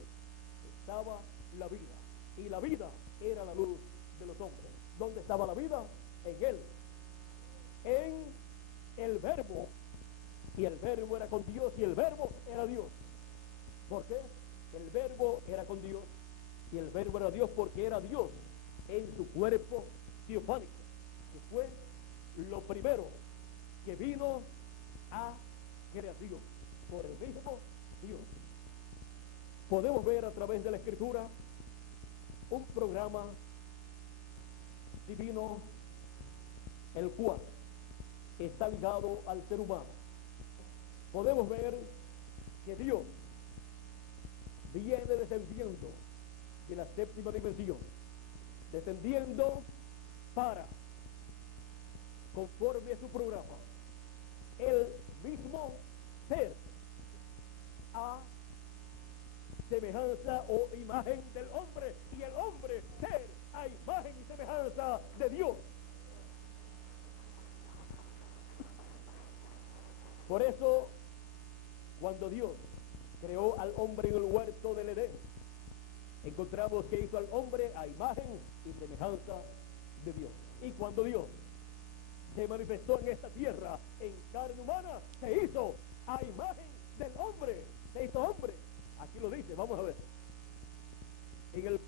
estaba la vida, y la vida era la luz de los hombres. ¿Dónde estaba la vida? En Él, en el Verbo, y el Verbo era con Dios, y el Verbo era Dios. ¿Por qué? El Verbo era con Dios, y el Verbo era Dios, porque era Dios en su cuerpo teofánico, que fue lo primero que vino a creación por el mismo Dios. Podemos ver a través de la Escritura un programa divino, el cual está ligado al ser humano. Podemos ver que Dios viene descendiendo de la séptima dimensión, descendiendo para, conforme a su programa, el mismo ser a semejanza o imagen del hombre, y el hombre ser a imagen y semejanza de Dios. Por eso, cuando Dios creó al hombre en el huerto del Edén, encontramos que hizo al hombre a imagen y semejanza de Dios. Y cuando Dios se manifestó en esta tierra en carne humana, se hizo a imagen del hombre, se hizo hombre. Aquí lo dice, vamos a ver. En el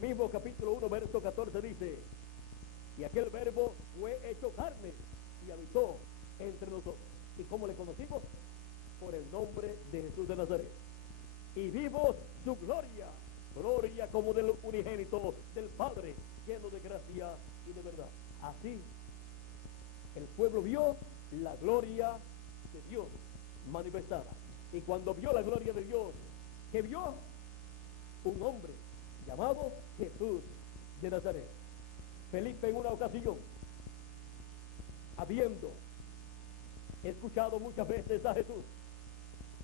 mismo capítulo 1, verso 14 dice: y aquel Verbo fue hecho carne y habitó entre nosotros. ¿Y cómo le conocimos? Por el nombre de Jesús de Nazaret. Y vimos su gloria, gloria como del unigénito del Padre, lleno de gracia y de verdad. Así, el pueblo vio la gloria de Dios manifestada. Y cuando vio la gloria de Dios, ¿qué vio? Un hombre llamado Jesús de Nazaret. Felipe, en una ocasión, habiendo escuchado muchas veces a Jesús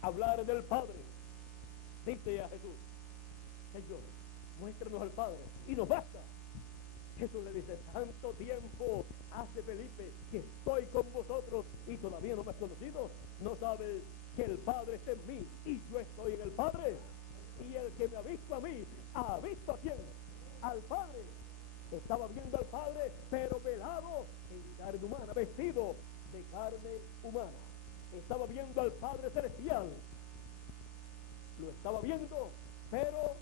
hablar del Padre, dice a Jesús: Señor, muéstranos al Padre y nos basta. Jesús le dice: tanto tiempo hace, Felipe, que estoy con vosotros y todavía no me has conocido. ¿No sabes que el Padre está en mí y yo estoy en el Padre? Y el que me ha visto a mí, ¿ha visto a quién? Al Padre. Estaba viendo al Padre, pero velado en carne humana, vestido de carne humana. Estaba viendo al Padre celestial. Lo estaba viendo, pero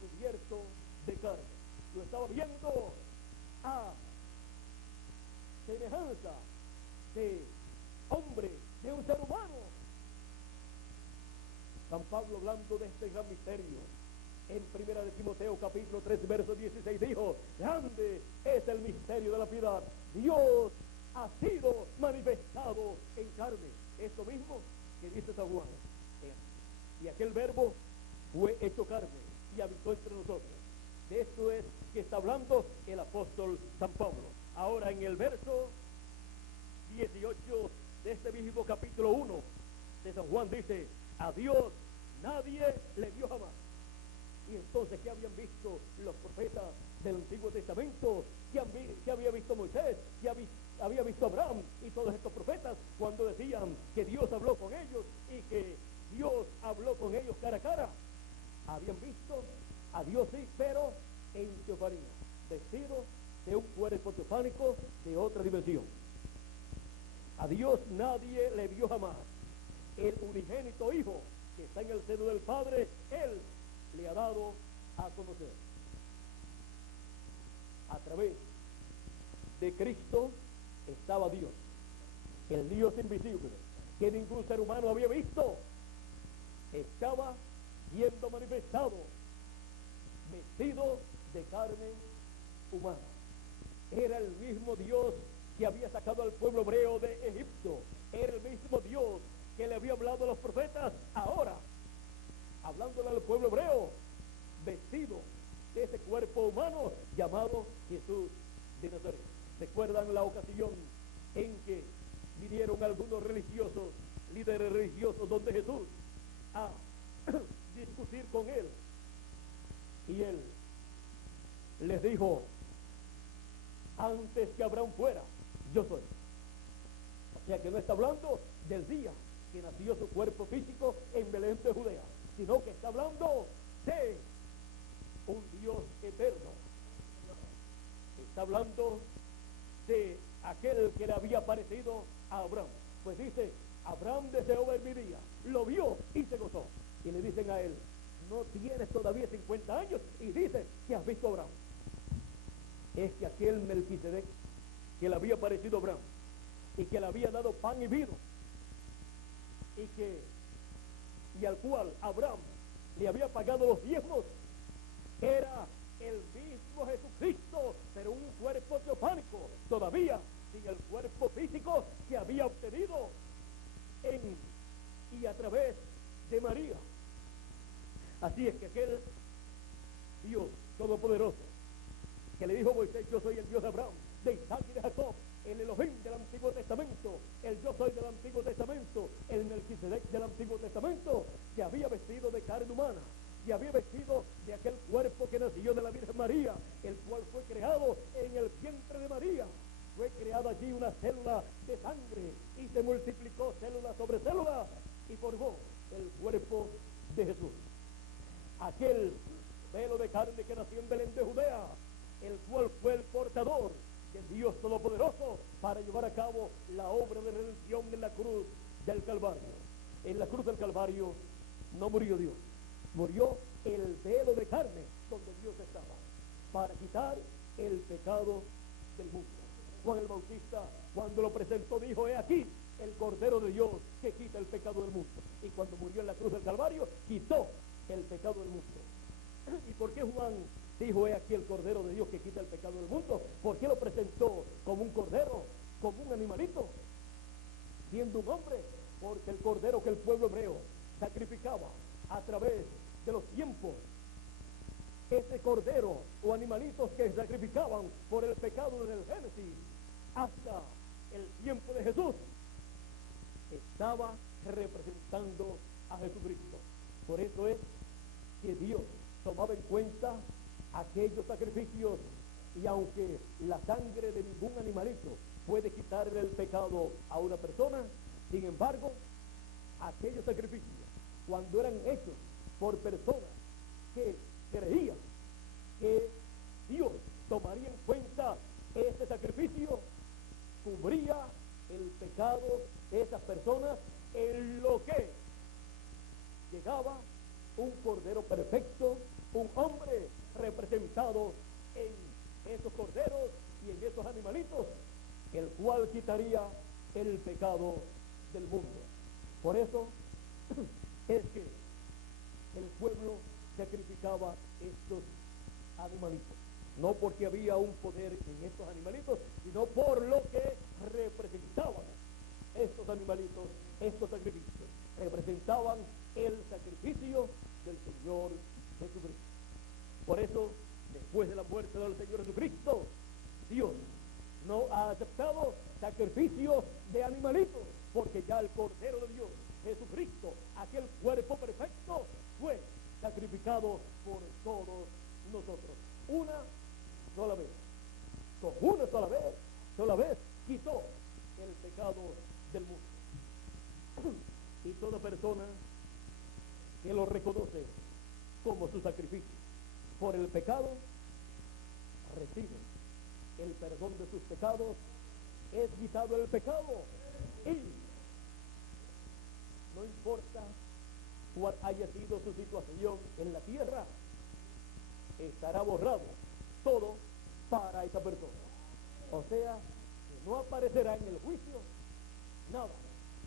cubierto de carne. Lo estaba viendo a semejanza de hombre, de un ser humano. San Pablo, hablando de este gran misterio, en 1 de Timoteo capítulo 3 verso 16 dijo: grande es el misterio de la piedad. Dios ha sido manifestado en carne. Esto mismo que dice San Juan. Y aquel verbo fue hecho carne y habitó entre nosotros. De esto es que está hablando el apóstol San Pablo. Ahora en el verso 18 de este mismo capítulo 1 de San Juan dice: a Dios nadie le vio jamás. Y entonces, ¿qué habían visto los profetas del Antiguo Testamento? ¿Qué había visto Moisés? ¿Qué había visto Abraham y todos estos profetas cuando decían que Dios habló con ellos y que Dios habló con ellos cara a cara? Habían visto a Dios, sí, pero en teofanía, vestido de un cuerpo teofánico de otra dimensión. A Dios nadie le vio jamás. El unigénito Hijo que está en el seno del Padre, Él le ha dado a conocer. A través de Cristo estaba Dios, el Dios invisible, que ningún ser humano había visto. Estaba siendo manifestado, vestido de carne humana. Era el mismo Dios que había sacado al pueblo hebreo de Egipto. Era el mismo Dios que le había hablado a los profetas. Ahora, hablándole al pueblo hebreo, vestido de ese cuerpo humano llamado Jesús de Nazaret. ¿Recuerdan la ocasión en que vinieron algunos religiosos, líderes religiosos, donde Jesús a discutir con él? Y él les dijo: antes que Abraham fuera, yo soy. O sea que no está hablando del día que nació su cuerpo físico en Belén de Judea, sino que está hablando de un Dios eterno. Está hablando de aquel que le había aparecido a Abraham. Pues dice: Abraham deseó ver mi día, lo vio y se gozó. Y le dicen a él: no tienes todavía 50 años y dices que has visto a Abraham. Es que aquel Melquisedec que le había aparecido a Abraham y que le había dado pan y vino y al cual Abraham le había pagado los diezmos, era el mismo Jesucristo, pero un cuerpo teofánico, todavía sin el cuerpo físico que había obtenido en y a través de María. Así es que aquel Dios todopoderoso que le dijo a Moisés: yo soy el Dios de Abraham, de Isaac y de Jacob, el Elohim del Antiguo Testamento, el yo soy del Antiguo Testamento, el Melquisedec del Antiguo Testamento, que había vestido de carne humana, y había vestido de aquel cuerpo que nació de la Virgen María, el cual fue creado en el vientre de María. Fue creada allí una célula de sangre y se multiplicó célula sobre célula y formó el cuerpo de Jesús. Aquel velo de carne que nació en Belén de Judea, el cual fue el portador del Dios Todopoderoso para llevar a cabo la obra de redención en la cruz del Calvario. En la cruz del Calvario no murió Dios, murió el velo de carne donde Dios estaba, para quitar el pecado del mundo. Juan el Bautista, cuando lo presentó, dijo: he aquí el Cordero de Dios que quita el pecado del mundo. Y cuando murió en la cruz del Calvario, quitó el pecado del mundo. ¿Y por qué Juan dijo: he aquí el Cordero de Dios que quita el pecado del mundo? ¿Por qué lo presentó como un cordero, como un animalito, siendo un hombre? Porque el cordero que el pueblo hebreo sacrificaba a través de los tiempos, ese cordero o animalitos que sacrificaban por el pecado del Génesis hasta el tiempo de Jesús, estaba representando a Jesucristo. Por eso es que Dios tomaba en cuenta aquellos sacrificios, y aunque la sangre de ningún animalito puede quitarle el pecado a una persona, sin embargo, aquellos sacrificios, cuando eran hechos por personas que creían que Dios tomaría en cuenta ese sacrificio, cubría el pecado de esas personas, en lo que llegaba un cordero perfecto, un hombre representado en esos corderos y en esos animalitos, el cual quitaría el pecado del mundo. Por eso es que el pueblo sacrificaba estos animalitos, no porque había un poder en estos animalitos, sino por lo que representaban estos animalitos, estos sacrificios, representaban el sacrificio del Señor Jesucristo. Por eso, después de la muerte del Señor Jesucristo, Dios no ha aceptado sacrificios de animalitos, porque ya el Cordero de Dios, Jesucristo, aquel cuerpo perfecto, fue sacrificado por todos nosotros. Una sola vez. Con una sola vez quitó el pecado del mundo. Y toda persona que lo reconoce como su sacrificio por el pecado, recibe el perdón de sus pecados, es quitado el pecado, y no importa cuál haya sido su situación en la tierra, estará borrado todo para esa persona. O sea, que no aparecerá en el juicio nada.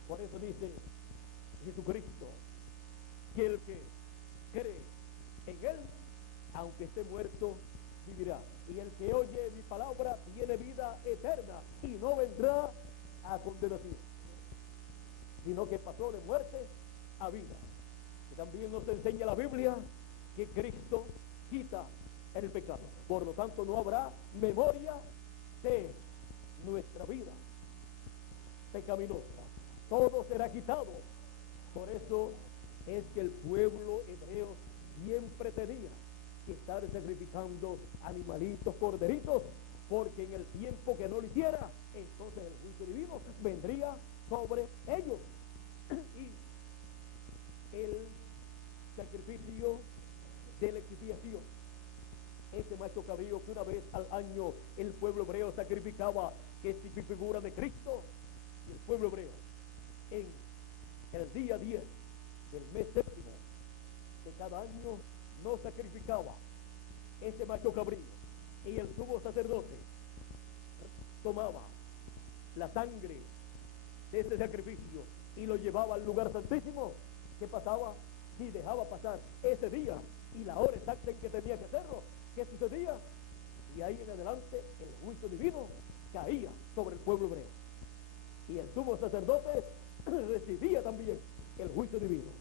Por eso dice Jesucristo que el que cree en él, aunque esté muerto, vivirá. Y el que oye mi palabra tiene vida eterna y no vendrá a condenación, sino que pasó de muerte a vida. Y también nos enseña la Biblia que Cristo quita el pecado. Por lo tanto, no habrá memoria de nuestra vida pecaminosa. Todo será quitado. Por eso es que el pueblo hebreo siempre tenía que estar sacrificando animalitos, corderitos, porque en el tiempo que no lo hiciera, entonces el juicio divino vendría sobre ellos. Y el sacrificio de la expiación, ese macho cabrío que una vez al año el pueblo hebreo sacrificaba, que es figura de Cristo, y el pueblo hebreo en el día 10 del mes séptimo de cada año no sacrificaba ese macho cabrío, y el sumo sacerdote tomaba la sangre de ese sacrificio y lo llevaba al lugar santísimo. ¿Qué pasaba? Si dejaba pasar ese día y la hora exacta en que tenía que hacerlo, ¿qué sucedía? Y ahí en adelante el juicio divino caía sobre el pueblo hebreo, y el sumo sacerdote recibía también el juicio divino,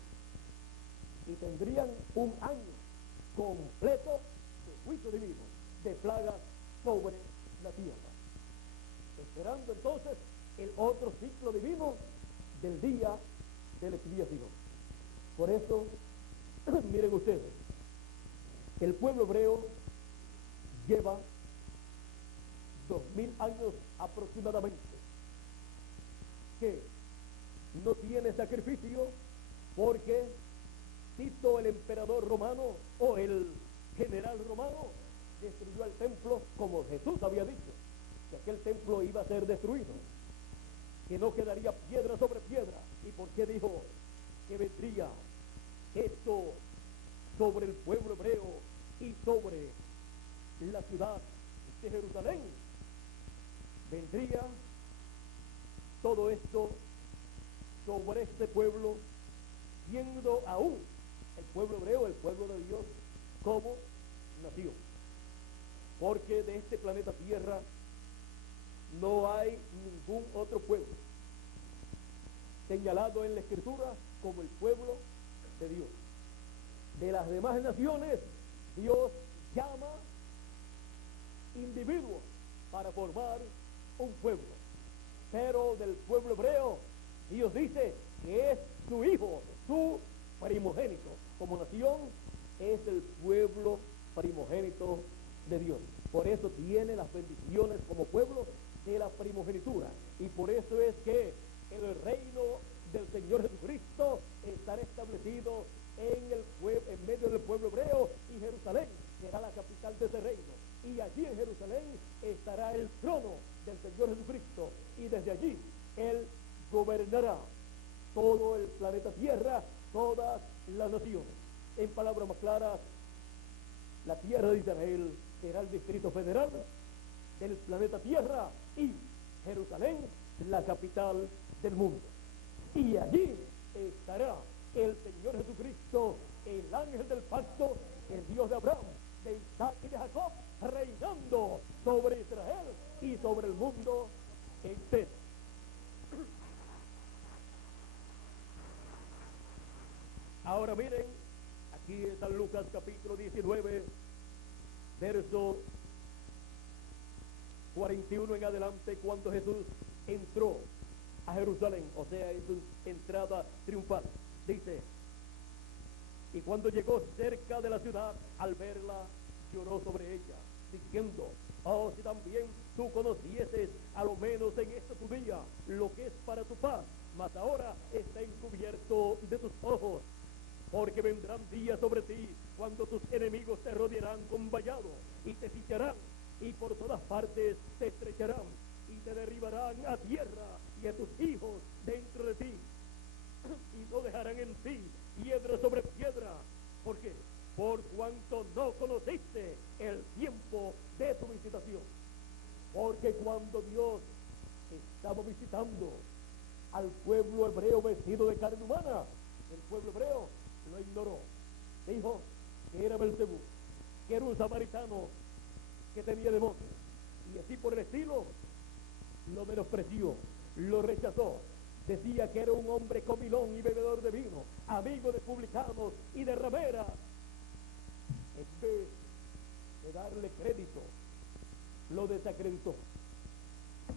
y tendrían un año completo de juicio divino, de plagas sobre la tierra, esperando entonces el otro ciclo divino del día de la expiación. Por eso, miren ustedes, el pueblo hebreo lleva 2000 años aproximadamente que no tiene sacrificio, porque Tito, el emperador romano, o el general romano, destruyó el templo, como Jesús había dicho, que aquel templo iba a ser destruido, que no quedaría piedra sobre piedra. ¿Y por qué dijo que vendría esto sobre el pueblo hebreo y sobre la ciudad de Jerusalén? Vendría todo esto sobre este pueblo, siendo aún el pueblo hebreo, el pueblo de Dios, como nación. Porque de este planeta Tierra no hay ningún otro pueblo señalado en la Escritura como el pueblo de Dios. De las demás naciones, Dios llama individuos para formar un pueblo, pero del pueblo hebreo, Dios dice que es su hijo, su primogénito. Como nación, es el pueblo primogénito de Dios. Por eso tiene las bendiciones como pueblo de la primogenitura. Y por eso es que el reino del Señor Jesucristo estará establecido en medio del pueblo hebreo, y Jerusalén será la capital de ese reino. Y allí en Jerusalén estará el trono del Señor Jesucristo, y desde allí Él gobernará todo el planeta Tierra, todas las naciones. En palabras más claras, la tierra de Israel será el distrito federal del planeta Tierra, y Jerusalén la capital del mundo. Y allí estará el Señor Jesucristo, el ángel del pacto, el Dios de Abraham, de Isaac y de Jacob, reinando sobre Israel y sobre el mundo entero. Ahora miren, aquí en San Lucas capítulo 19, verso 41 en adelante, cuando Jesús entró a Jerusalén, o sea, en su entrada triunfal, dice: y cuando llegó cerca de la ciudad, al verla, lloró sobre ella, diciendo: oh, si también tú conocieses, a lo menos en este tu día, lo que es para tu paz, mas ahora está encubierto de tus ojos. Porque vendrán días sobre ti, cuando tus enemigos te rodearán con vallado, y te sitiarán, y por todas partes te estrecharán, y te derribarán a tierra, y a tus hijos dentro de ti, y no dejarán en ti piedra sobre piedra. ¿Por qué? Por cuanto no conociste el tiempo de tu visitación. Porque cuando Dios estaba visitando al pueblo hebreo vestido de carne humana, el pueblo hebreo lo ignoró. Dijo que era Belcebú, que era un samaritano que tenía demonios, y así por el estilo lo menospreció, lo rechazó. Decía que era un hombre comilón y bebedor de vino, amigo de publicanos y de rameras. En vez de darle crédito, lo desacreditó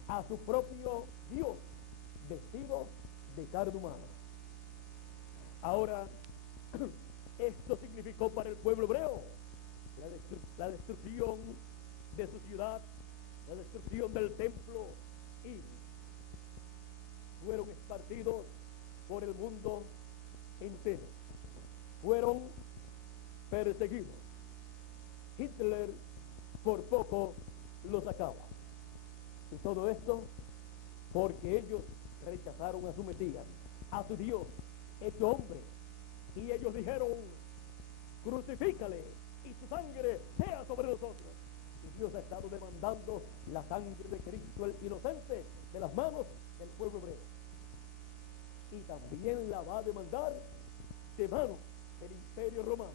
a su propio Dios vestido de carne humana. Ahora, esto significó para el pueblo hebreo la destrucción de su ciudad, la destrucción del templo, y fueron esparcidos por el mundo entero. Fueron perseguidos. Hitler por poco los acaba. Y todo esto porque ellos rechazaron a su Mesías, a su Dios hecho hombre. Y ellos dijeron: crucifícale y su sangre sea sobre nosotros. Y Dios ha estado demandando la sangre de Cristo el inocente de las manos del pueblo hebreo. Y también la va a demandar de manos del Imperio Romano,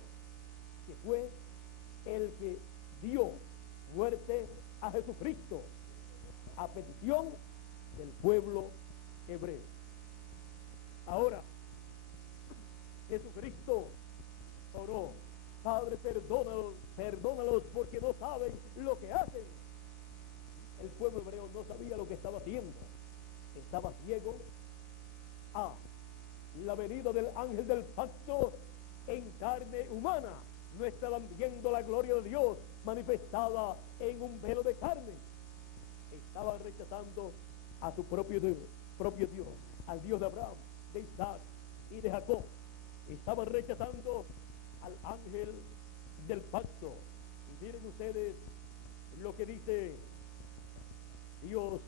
que fue el que dio muerte a Jesucristo a petición del pueblo hebreo. Ahora, Jesucristo oró: Padre, perdónalos porque no saben lo que hacen. El pueblo hebreo no sabía lo que estaba haciendo. Estaba ciego a la venida del ángel del pacto en carne humana. No estaban viendo la gloria de Dios manifestada en un velo de carne. Estaban rechazando a su propio Dios, al Dios de Abraham, de Isaac y de Jacob. Estaban rechazando al ángel del pacto. Y miren ustedes lo que dice Dios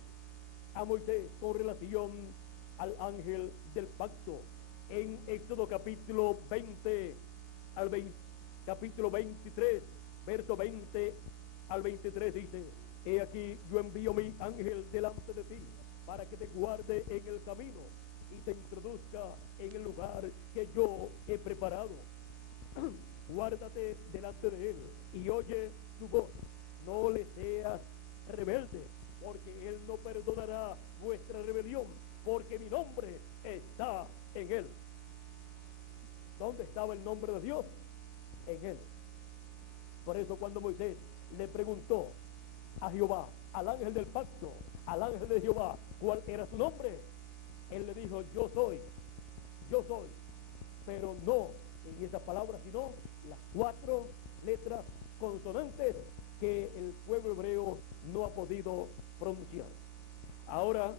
a Moisés con relación al ángel del pacto en Éxodo capítulo 20 capítulo 23, verso 20 al 23 dice: he aquí yo envío mi ángel delante de ti para que te guarde en el camino y te introduzca en el lugar que yo he preparado. Guárdate delante de él y oye su voz. No le seas rebelde, porque él no perdonará vuestra rebelión, porque mi nombre está en él. ¿Dónde estaba el nombre de Dios? En él. Por eso cuando Moisés le preguntó a Jehová, al ángel del pacto, al ángel de Jehová, cuál era su nombre, él le dijo: yo soy, pero no en esas palabras, sino las 4 letras consonantes que el pueblo hebreo no ha podido pronunciar. Ahora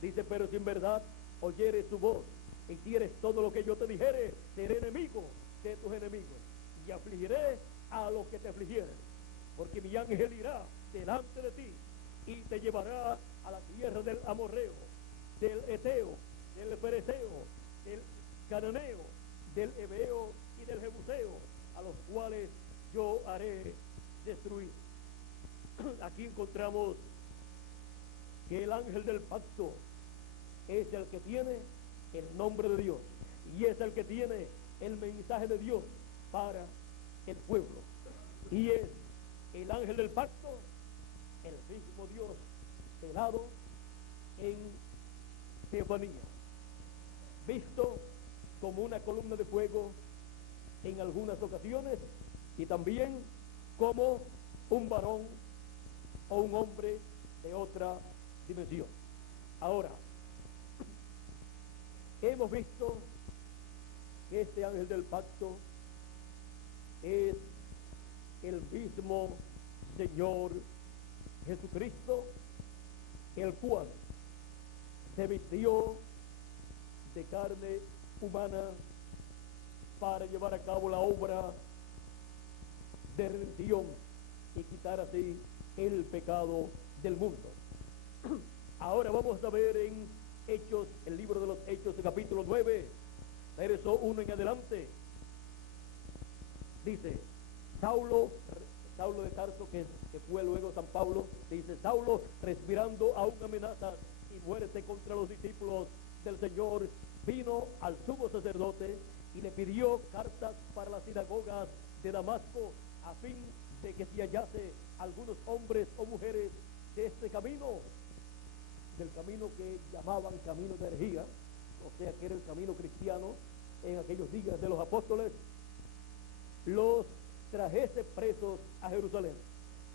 dice: pero si en verdad oyeres su voz, hicieres todo lo que yo te dijere, seré enemigo de tus enemigos y afligiré a los que te afligieren, porque mi ángel irá delante de ti y te llevará a la tierra del amorreo, del eteo, del fereceo, del cananeo, del heveo y del jebuseo, a los cuales yo haré destruir. Aquí encontramos que el ángel del pacto es el que tiene el nombre de Dios y es el que tiene el mensaje de Dios para el pueblo, y es el ángel del pacto el mismo Dios velado en teofanía, visto como una columna de fuego en algunas ocasiones y también como un varón o un hombre de otra dimensión. Ahora, hemos visto que este ángel del pacto es el mismo Señor Jesucristo, el cual se vistió de carne humana para llevar a cabo la obra de redención y quitar así el pecado del mundo. Ahora vamos a ver en Hechos, el libro de los Hechos, el capítulo 9, verso 1 en adelante. Dice, Saulo de Tarso, que fue luego San Pablo, dice, Saulo, respirando aún amenazas y muerte contra los discípulos del Señor, vino al sumo sacerdote y le pidió cartas para las sinagogas de Damasco, a fin de que si hallase algunos hombres o mujeres de este camino, del camino que llamaban camino de herejía, o sea que era el camino cristiano en aquellos días de los apóstoles, los trajese presos a Jerusalén.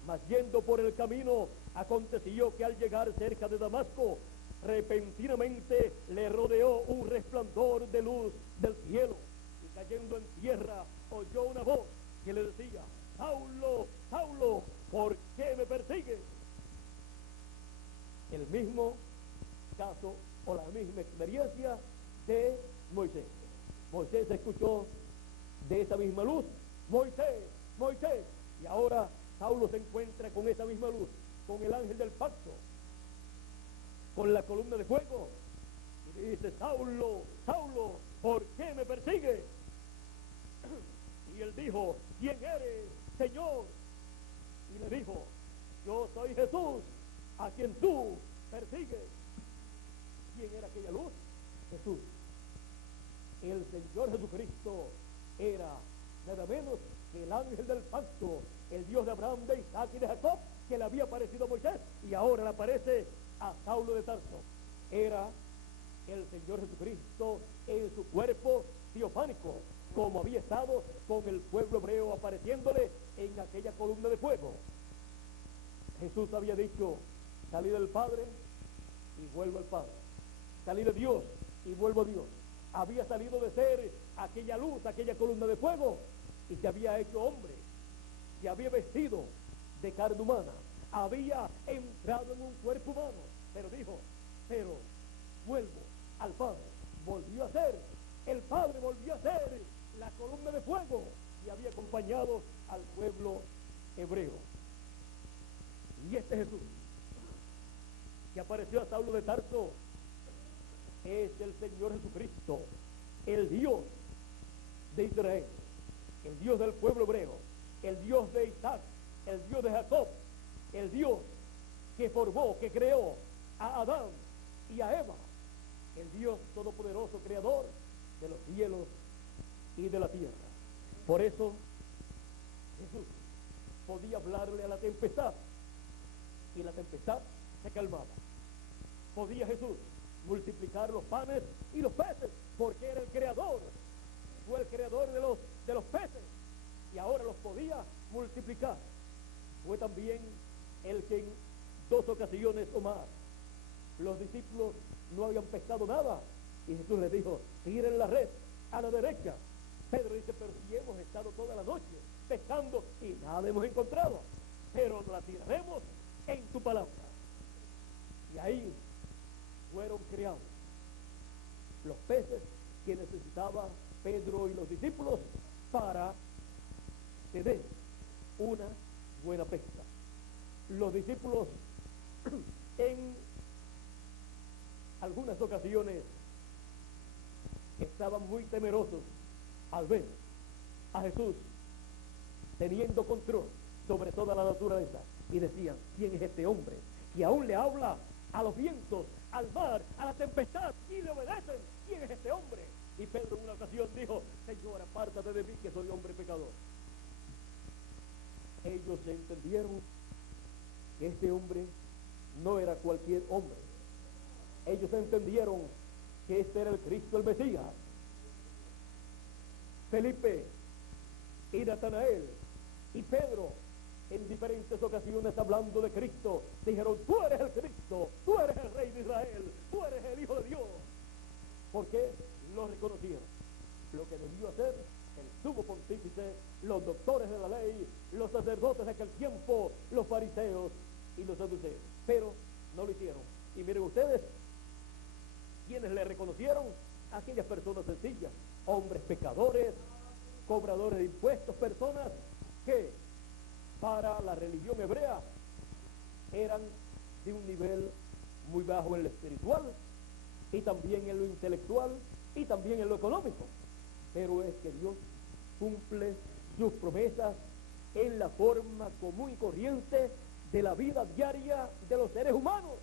Mas yendo por el camino, aconteció que al llegar cerca de Damasco, repentinamente le rodeó un resplandor de luz del cielo, y cayendo en tierra oyó una voz que le decía, Saulo, Saulo, ¿por qué me persigues? El mismo caso o la misma experiencia de Moisés. Moisés escuchó de esa misma luz, Moisés, Moisés, y ahora Saulo se encuentra con esa misma luz, con el ángel del pacto, con la columna de fuego, y dice, Saulo, Saulo, ¿por qué me persigues? Y él dijo, ¿quién eres, Señor? Y le dijo, yo soy Jesús, a quien tú persigues. ¿Quién era aquella luz? Jesús. El Señor Jesucristo era nada menos que el ángel del pacto, el Dios de Abraham, de Isaac y de Jacob, que le había aparecido a Moisés y ahora le aparece a Saulo de Tarso. Era el Señor Jesucristo en su cuerpo teofánico, como había estado con el pueblo hebreo apareciéndole en aquella columna de fuego. Jesús había dicho, salí del Padre y vuelvo al Padre, salí de Dios y vuelvo a Dios. Había salido de ser aquella luz, aquella columna de fuego, y se había hecho hombre, se había vestido de carne humana, había entrado en un cuerpo humano, pero dijo, pero vuelvo al Padre. Volvió a ser, el Padre volvió a ser la columna de fuego y había acompañado al pueblo hebreo. Y este Jesús que apareció a Saulo de Tarso es el Señor Jesucristo, el Dios de Israel, el Dios del pueblo hebreo, el Dios de Isaac, el Dios de Jacob, el Dios que formó, que creó a Adán y a Eva, el Dios todopoderoso, creador de los cielos y de la tierra. Por eso Jesús podía hablarle a la tempestad y la tempestad se calmaba. Podía Jesús multiplicar los panes y los peces, porque era el creador, fue el creador de los peces y ahora los podía multiplicar. Fue también el que en 2 ocasiones o más los discípulos no habían pescado nada y Jesús les dijo, tiren la red a la derecha. Pedro dice, pero si hemos estado toda la noche pescando y nada hemos encontrado, pero la tiraremos en tu palabra. Y ahí fueron creados los peces que necesitaban Pedro y los discípulos para tener una buena pesca. Los discípulos en algunas ocasiones estaban muy temerosos al ver a Jesús teniendo control sobre toda la naturaleza y decían, ¿quién es este hombre que aún le habla a los vientos, al mar, a la tempestad y le obedecen? ¿Quién es este hombre? Y Pedro en una ocasión dijo, Señor, apártate de mí que soy hombre pecador. Ellos entendieron que este hombre no era cualquier hombre. Ellos entendieron que este era el Cristo, el Mesías. Felipe y Natanael y Pedro, en diferentes ocasiones hablando de Cristo, dijeron: tú eres el Cristo, tú eres el Rey de Israel, tú eres el Hijo de Dios. ¿Por qué? Lo reconocieron. Lo que debió hacer el sumo pontífice, los doctores de la ley, los sacerdotes de aquel tiempo, los fariseos y los saduceos, pero no lo hicieron. Y miren ustedes, ¿quiénes le reconocieron? Aquellas personas sencillas, hombres pecadores, cobradores de impuestos, personas que para la religión hebrea eran de un nivel muy bajo en lo espiritual y también en lo intelectual y también en lo económico. Pero es que Dios cumple sus promesas en la forma común y corriente de la vida diaria de los seres humanos,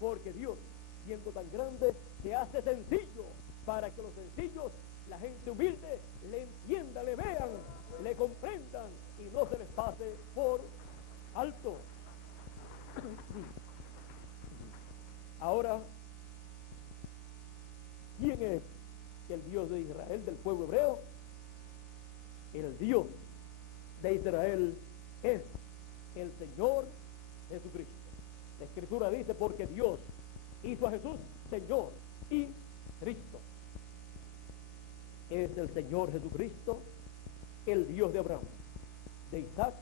porque Dios, siendo tan grande, se hace sencillo para que los sencillos, la gente humilde, le entienda, le vean, le comprendan y no se les pase por alto. Ahora, ¿quién es el Dios de Israel, del pueblo hebreo? El Dios de Israel es el Señor Jesucristo. La Escritura dice: porque Dios hizo a Jesús Señor y Cristo. Es el Señor Jesucristo, el Dios de Abraham, de Isaac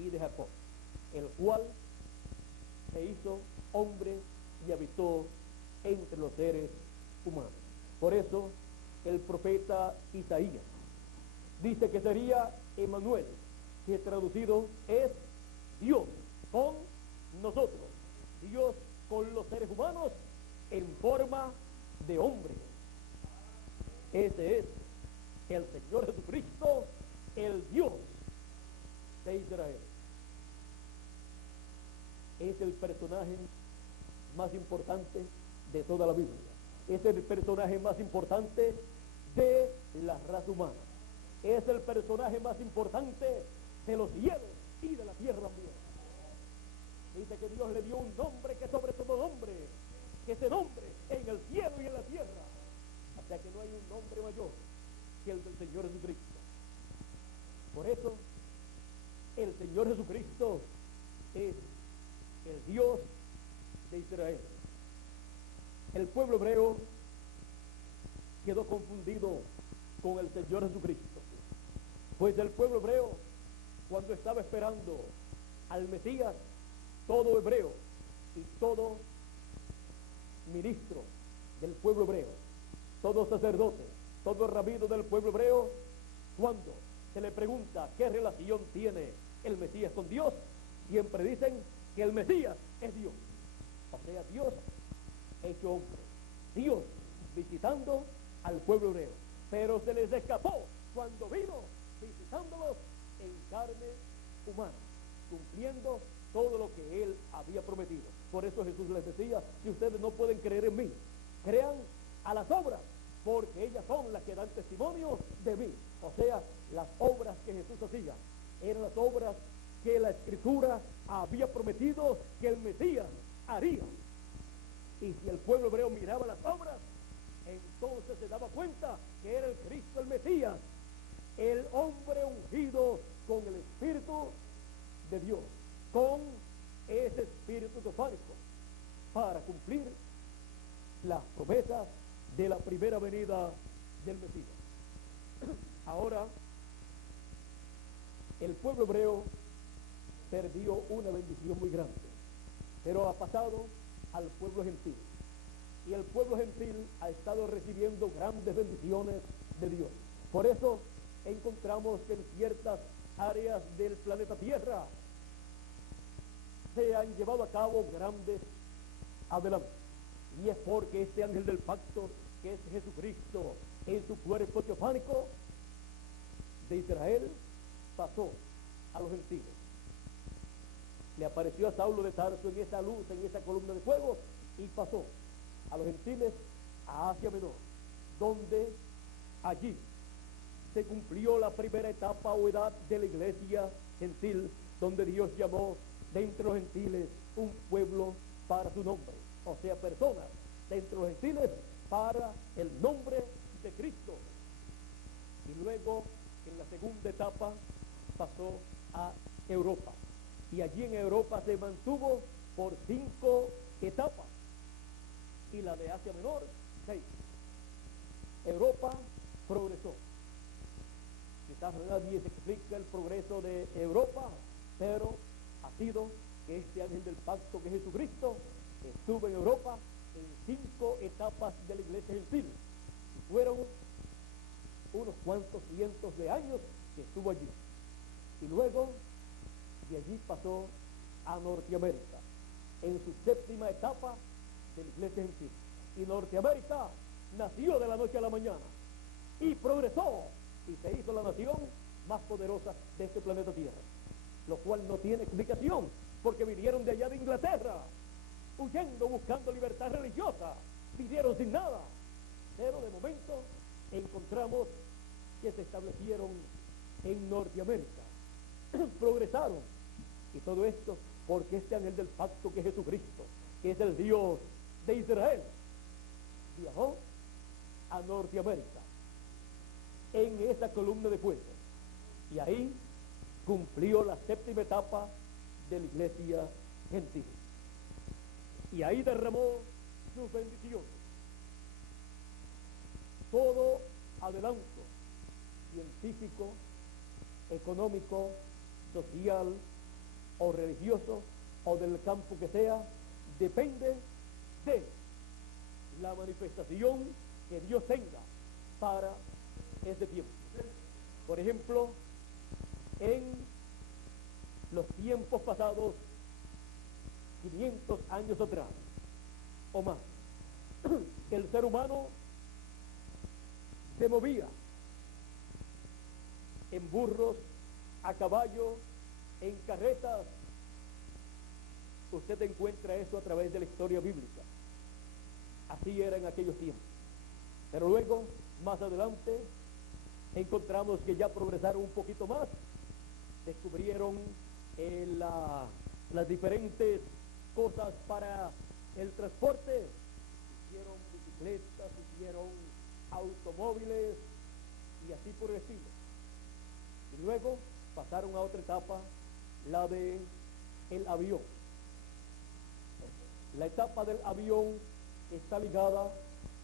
y de Jacob, el cual se hizo hombre y habitó entre los seres humanos. Por eso el profeta Isaías dice que sería Emmanuel, que traducido es Dios con nosotros, Dios con los seres humanos en forma de hombre. Ese es el Señor Jesucristo, el Dios de Israel. Es el personaje más importante de toda la Biblia. Es el personaje más importante de la raza humana. Es el personaje más importante de los cielos y de la tierra también. Dice que Dios le dio un nombre que sobre todo nombre, que ese nombre en el cielo y en la tierra. O sea que no hay un nombre mayor que el del Señor Jesucristo. Por eso, el Señor Jesucristo es el Dios de Israel. El pueblo hebreo quedó confundido con el Señor Jesucristo, pues el pueblo hebreo, cuando estaba esperando al Mesías, todo hebreo y todo ministro del pueblo hebreo, todo sacerdote, todo rabino del pueblo hebreo, cuando se le pregunta qué relación tiene el Mesías con Dios, siempre dicen que el Mesías es Dios. O sea, Dios hecho hombre, Dios visitando al pueblo hebreo, pero se les escapó cuando vino visitándolos en carne humana, cumpliendo todo lo que él había prometido. Por eso Jesús les decía: si ustedes no pueden creer en mí, crean a las obras, porque ellas son las que dan testimonio de mí. O sea, las obras que Jesús hacía eran las obras que la Escritura había prometido que el Mesías haría. Y si el pueblo hebreo miraba las obras, entonces se daba cuenta que era el Cristo, el Mesías, el hombre ungido con el Espíritu de Dios, con ese espíritu teofánico, para cumplir las promesas de la primera venida del Mesías. Ahora, el pueblo hebreo perdió una bendición muy grande, pero ha pasado al pueblo gentil, y el pueblo gentil ha estado recibiendo grandes bendiciones de Dios. Por eso encontramos que en ciertas áreas del planeta Tierra se han llevado a cabo grandes adelantos, y es porque este ángel del pacto, que es Jesucristo en su cuerpo teofánico de Israel, pasó a los gentiles. Le apareció a Saulo de Tarso en esa luz, en esa columna de fuego, y pasó a los gentiles a Asia Menor, donde allí se cumplió la primera etapa o edad de la iglesia gentil, donde Dios llamó de entre los gentiles un pueblo para su nombre, o sea, personas de entre los gentiles para el nombre de Cristo. Y luego, en la segunda etapa, pasó a Europa. Y allí en Europa se mantuvo por 5 etapas. Y la de Asia Menor, 6. Europa progresó. Quizás nadie se explica el progreso de Europa, pero ha sido que este ángel del pacto, que es Jesucristo, estuvo en Europa en 5 etapas de la iglesia gentil. Y fueron unos cuantos cientos de años que estuvo allí. Y luego de allí pasó a Norteamérica en su 7ª etapa de la iglesia gentil. Y Norteamérica nació de la noche a la mañana y progresó y se hizo la nación más poderosa de este planeta Tierra, lo cual no tiene explicación, porque vinieron de allá de Inglaterra huyendo, buscando libertad religiosa, vinieron sin nada, pero de momento encontramos que se establecieron en Norteamérica, progresaron, y todo esto porque este ángel del pacto, que es Jesucristo, que es el Dios de Israel, viajó a Norteamérica en esa columna de fuego, y ahí cumplió la 7ª etapa de la iglesia gentil, y ahí derramó sus bendiciones. Todo adelanto científico, económico, social o religioso o del campo que sea, depende de la manifestación que Dios tenga para ese tiempo. Por ejemplo, en los tiempos pasados, 500 años atrás o más, el ser humano se movía en burros, a caballo, en carretas. Usted encuentra eso a través de la historia bíblica. Así era en aquellos tiempos. Pero luego, más adelante, encontramos que ya progresaron un poquito más. Descubrieron las diferentes cosas para el transporte. Hicieron bicicletas, hicieron automóviles y así por el estilo. Y luego pasaron a otra etapa, la de el avión. La etapa del avión está ligada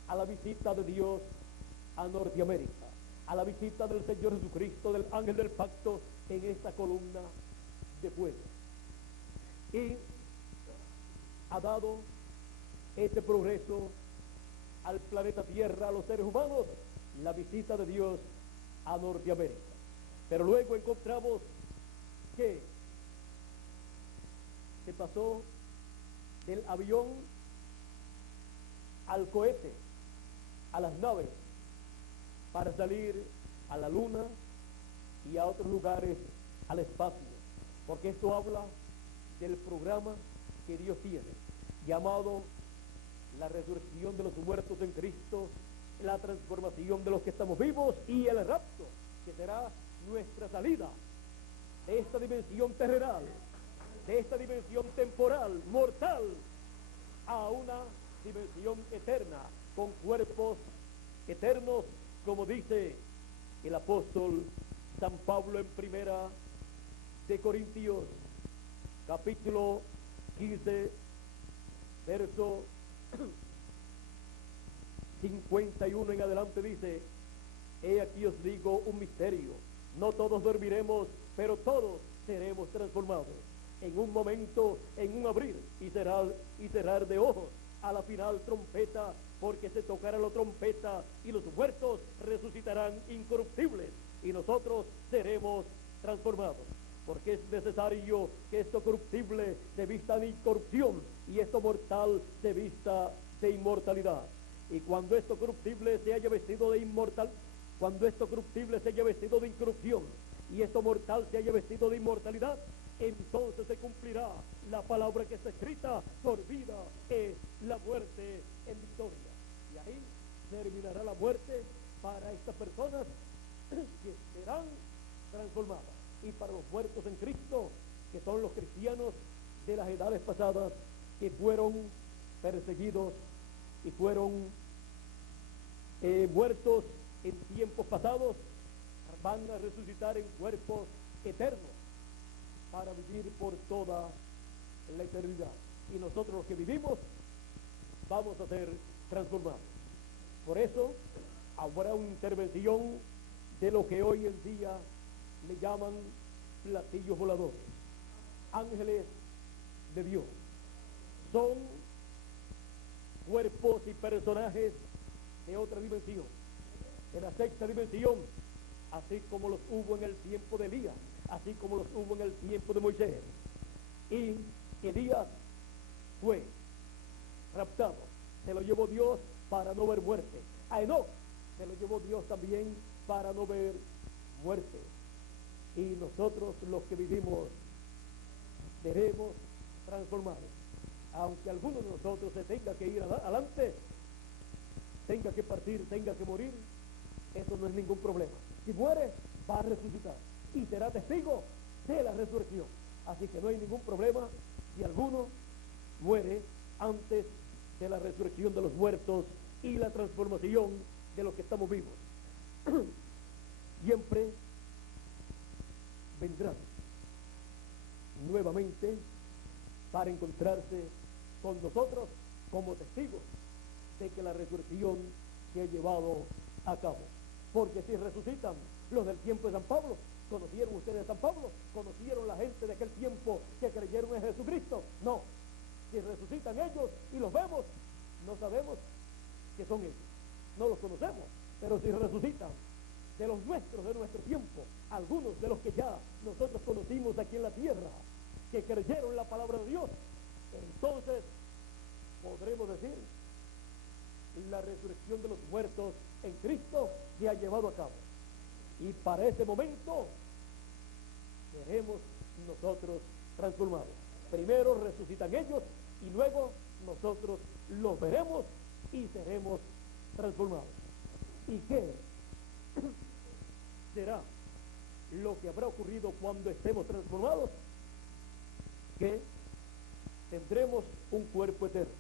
a la visita de Dios a Norteamérica, a la visita del Señor Jesucristo, del ángel del pacto, en esta columna de fuego. Y ha dado este progreso al planeta Tierra, a los seres humanos, la visita de Dios a Norteamérica. Pero luego encontramos que se pasó del avión al cohete, a las naves, para salir a la luna y a otros lugares, al espacio, porque esto habla del programa que Dios tiene, llamado la resurrección de los muertos en Cristo, la transformación de los que estamos vivos y el rapto, que será nuestra salida de esta dimensión terrenal, de esta dimensión temporal, mortal, a una dimensión eterna, con cuerpos eternos, como dice el apóstol San Pablo en 1 de Corintios, capítulo 15, verso 51 en adelante, dice: he aquí os digo un misterio, no todos dormiremos, pero todos seremos transformados, en un momento, en un abrir y cerrar de ojos, a la final trompeta, porque se tocará la trompeta y los muertos resucitarán incorruptibles y nosotros seremos transformados, porque es necesario que esto corruptible se vista de incorrupción y esto mortal se vista de inmortalidad. Y cuando esto corruptible se haya vestido de incorrupción y esto mortal se haya vestido de inmortalidad, entonces se cumplirá la palabra que está escrita: por vida es la muerte en victoria. Y ahí terminará la muerte para estas personas que serán transformadas. Y para los muertos en Cristo, que son los cristianos, de las edades pasadas que fueron perseguidos y fueron muertos en tiempos pasados, van a resucitar en cuerpos eternos para vivir por toda la eternidad. Y nosotros los que vivimos vamos a ser transformados. Por eso habrá una intervención de lo que hoy en día le llaman platillos voladores, ángeles de Dios. Son cuerpos y personajes de otra dimensión, de la sexta dimensión, así como los hubo en el tiempo de Elías, así como los hubo en el tiempo de Moisés. Y Elías fue raptado, se lo llevó Dios para no ver muerte. A Enoc se lo llevó Dios también para no ver muerte. Y nosotros los que vivimos seremos transformados. Aunque alguno de nosotros se tenga que ir adelante, tenga que partir, tenga que morir, eso no es ningún problema. Si muere, va a resucitar y será testigo de la resurrección. Así que no hay ningún problema si alguno muere antes de la resurrección de los muertos y la transformación de los que estamos vivos. Siempre vendrán nuevamente para encontrarse con nosotros como testigos de que la resurrección se ha llevado a cabo. Porque si resucitan los del tiempo de San Pablo, ¿conocieron ustedes a San Pablo? ¿Conocieron la gente de aquel tiempo que creyeron en Jesucristo? No. Si resucitan ellos y los vemos, no sabemos que son ellos, no los conocemos. Pero si resucitan de los nuestros, de nuestro tiempo, algunos de los que ya nosotros conocimos aquí en la tierra, que creyeron la palabra de Dios, entonces podremos decir: la resurrección de los muertos en Cristo se ha llevado a cabo. Y para ese momento seremos nosotros transformados. Primero resucitan ellos y luego nosotros los veremos y seremos transformados. ¿Y qué será lo que habrá ocurrido cuando estemos transformados? Que tendremos un cuerpo eterno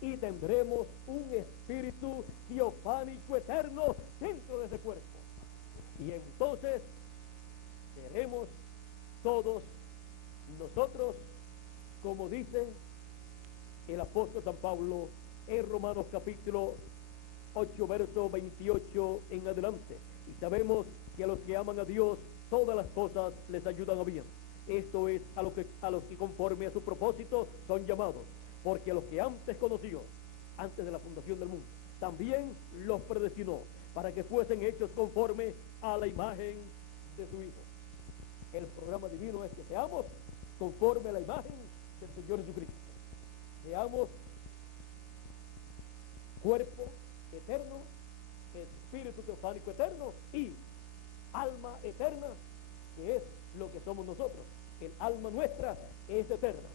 y tendremos un espíritu teofánico eterno dentro de ese cuerpo. Y entonces seremos todos nosotros, como dice el apóstol San Pablo en Romanos capítulo 8, verso 28 en adelante. Y sabemos que a los que aman a Dios, todas las cosas les ayudan a bien. Esto es a los que conforme a su propósito son llamados. Porque a los que antes conoció, antes de la fundación del mundo, también los predestinó para que fuesen hechos conforme a la imagen de su Hijo. El programa divino es que seamos conforme a la imagen del Señor Jesucristo. Seamos cuerpo eterno, espíritu teofánico eterno y alma eterna, que es lo que somos nosotros. El alma nuestra es eterna,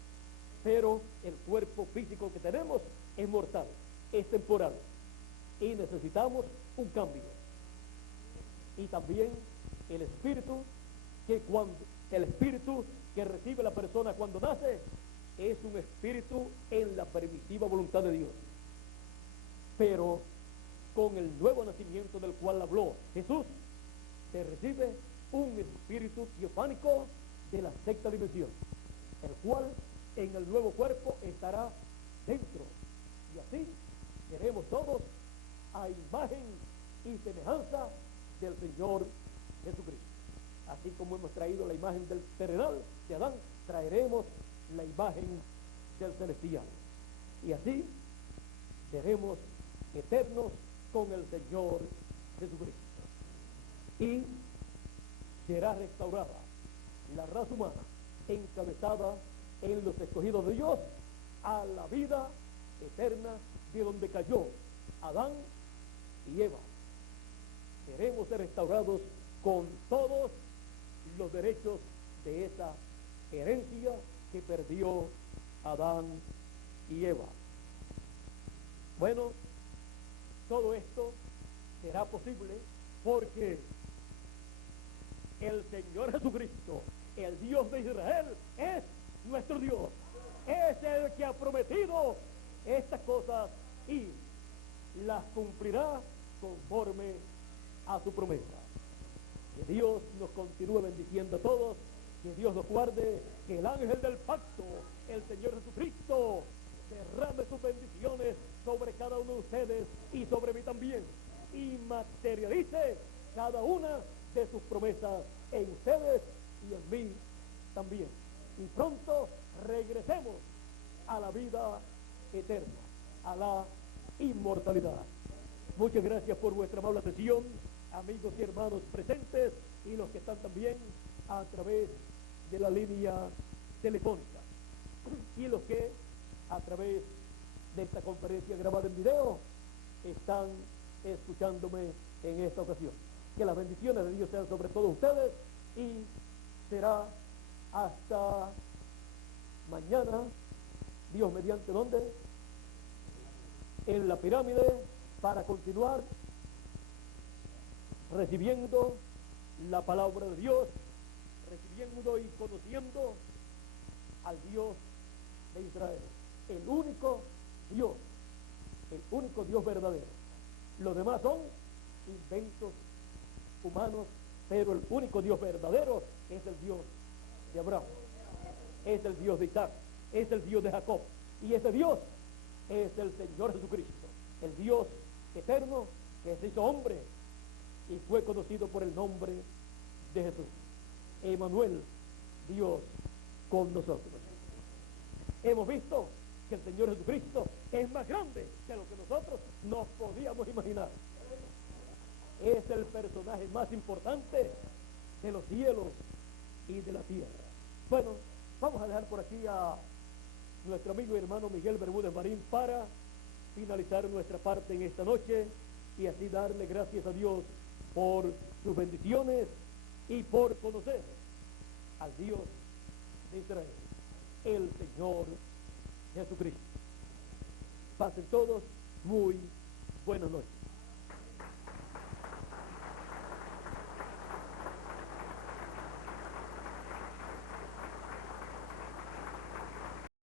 pero el cuerpo físico que tenemos es mortal, es temporal, y necesitamos un cambio. Y también el espíritu que recibe la persona cuando nace es un espíritu en la permisiva voluntad de Dios. Pero con el nuevo nacimiento del cual habló Jesús, se recibe un espíritu teofánico de la sexta dimensión, el cual en el nuevo cuerpo estará dentro. Y así seremos todos a imagen y semejanza del Señor Jesucristo. Así como hemos traído la imagen del terrenal de Adán, traeremos la imagen del celestial. Y así seremos eternos con el Señor Jesucristo. Y será restaurada la raza humana, encabezada en los escogidos de Dios, a la vida eterna de donde cayó Adán y Eva. Queremos ser restaurados con todos los derechos de esa herencia que perdió Adán y Eva. Bueno, todo esto será posible porque el Señor Jesucristo, el Dios de Israel, es nuestro Dios. es el que ha prometido estas cosas y las cumplirá conforme a su promesa. Que Dios nos continúe bendiciendo a todos, que Dios nos guarde, que el ángel del pacto, el Señor Jesucristo, derrame sus bendiciones sobre cada uno de ustedes y sobre mí también, y materialice cada una de sus promesas en ustedes y en mí también. Y pronto regresemos a la vida eterna, a la inmortalidad. Muchas gracias por vuestra amable atención, amigos y hermanos presentes y los que están también a través de la línea telefónica y los que a través de esta conferencia grabada en video están escuchándome en esta ocasión. Que las bendiciones de Dios sean sobre todos ustedes y será hasta mañana, Dios mediante, ¿dónde? En la pirámide, para continuar recibiendo la palabra de Dios, recibiendo y conociendo al Dios de Israel, el único Dios verdadero. Los demás son inventos humanos, pero el único Dios verdadero es el Dios de Abraham, es el Dios de Isaac, es el Dios de Jacob, y ese Dios es el Señor Jesucristo, el Dios eterno que se hizo hombre y fue conocido por el nombre de Jesús. Emmanuel, Dios con nosotros. Hemos visto que el Señor Jesucristo es más grande que lo que nosotros nos podíamos imaginar. Es el personaje más importante de los cielos y de la tierra. Bueno, vamos a dejar por aquí a nuestro amigo y hermano Miguel Bermúdez Marín para finalizar nuestra parte en esta noche y así darle gracias a Dios por sus bendiciones y por conocer al Dios de Israel, el Señor Jesucristo. Pasen todos muy buenas noches.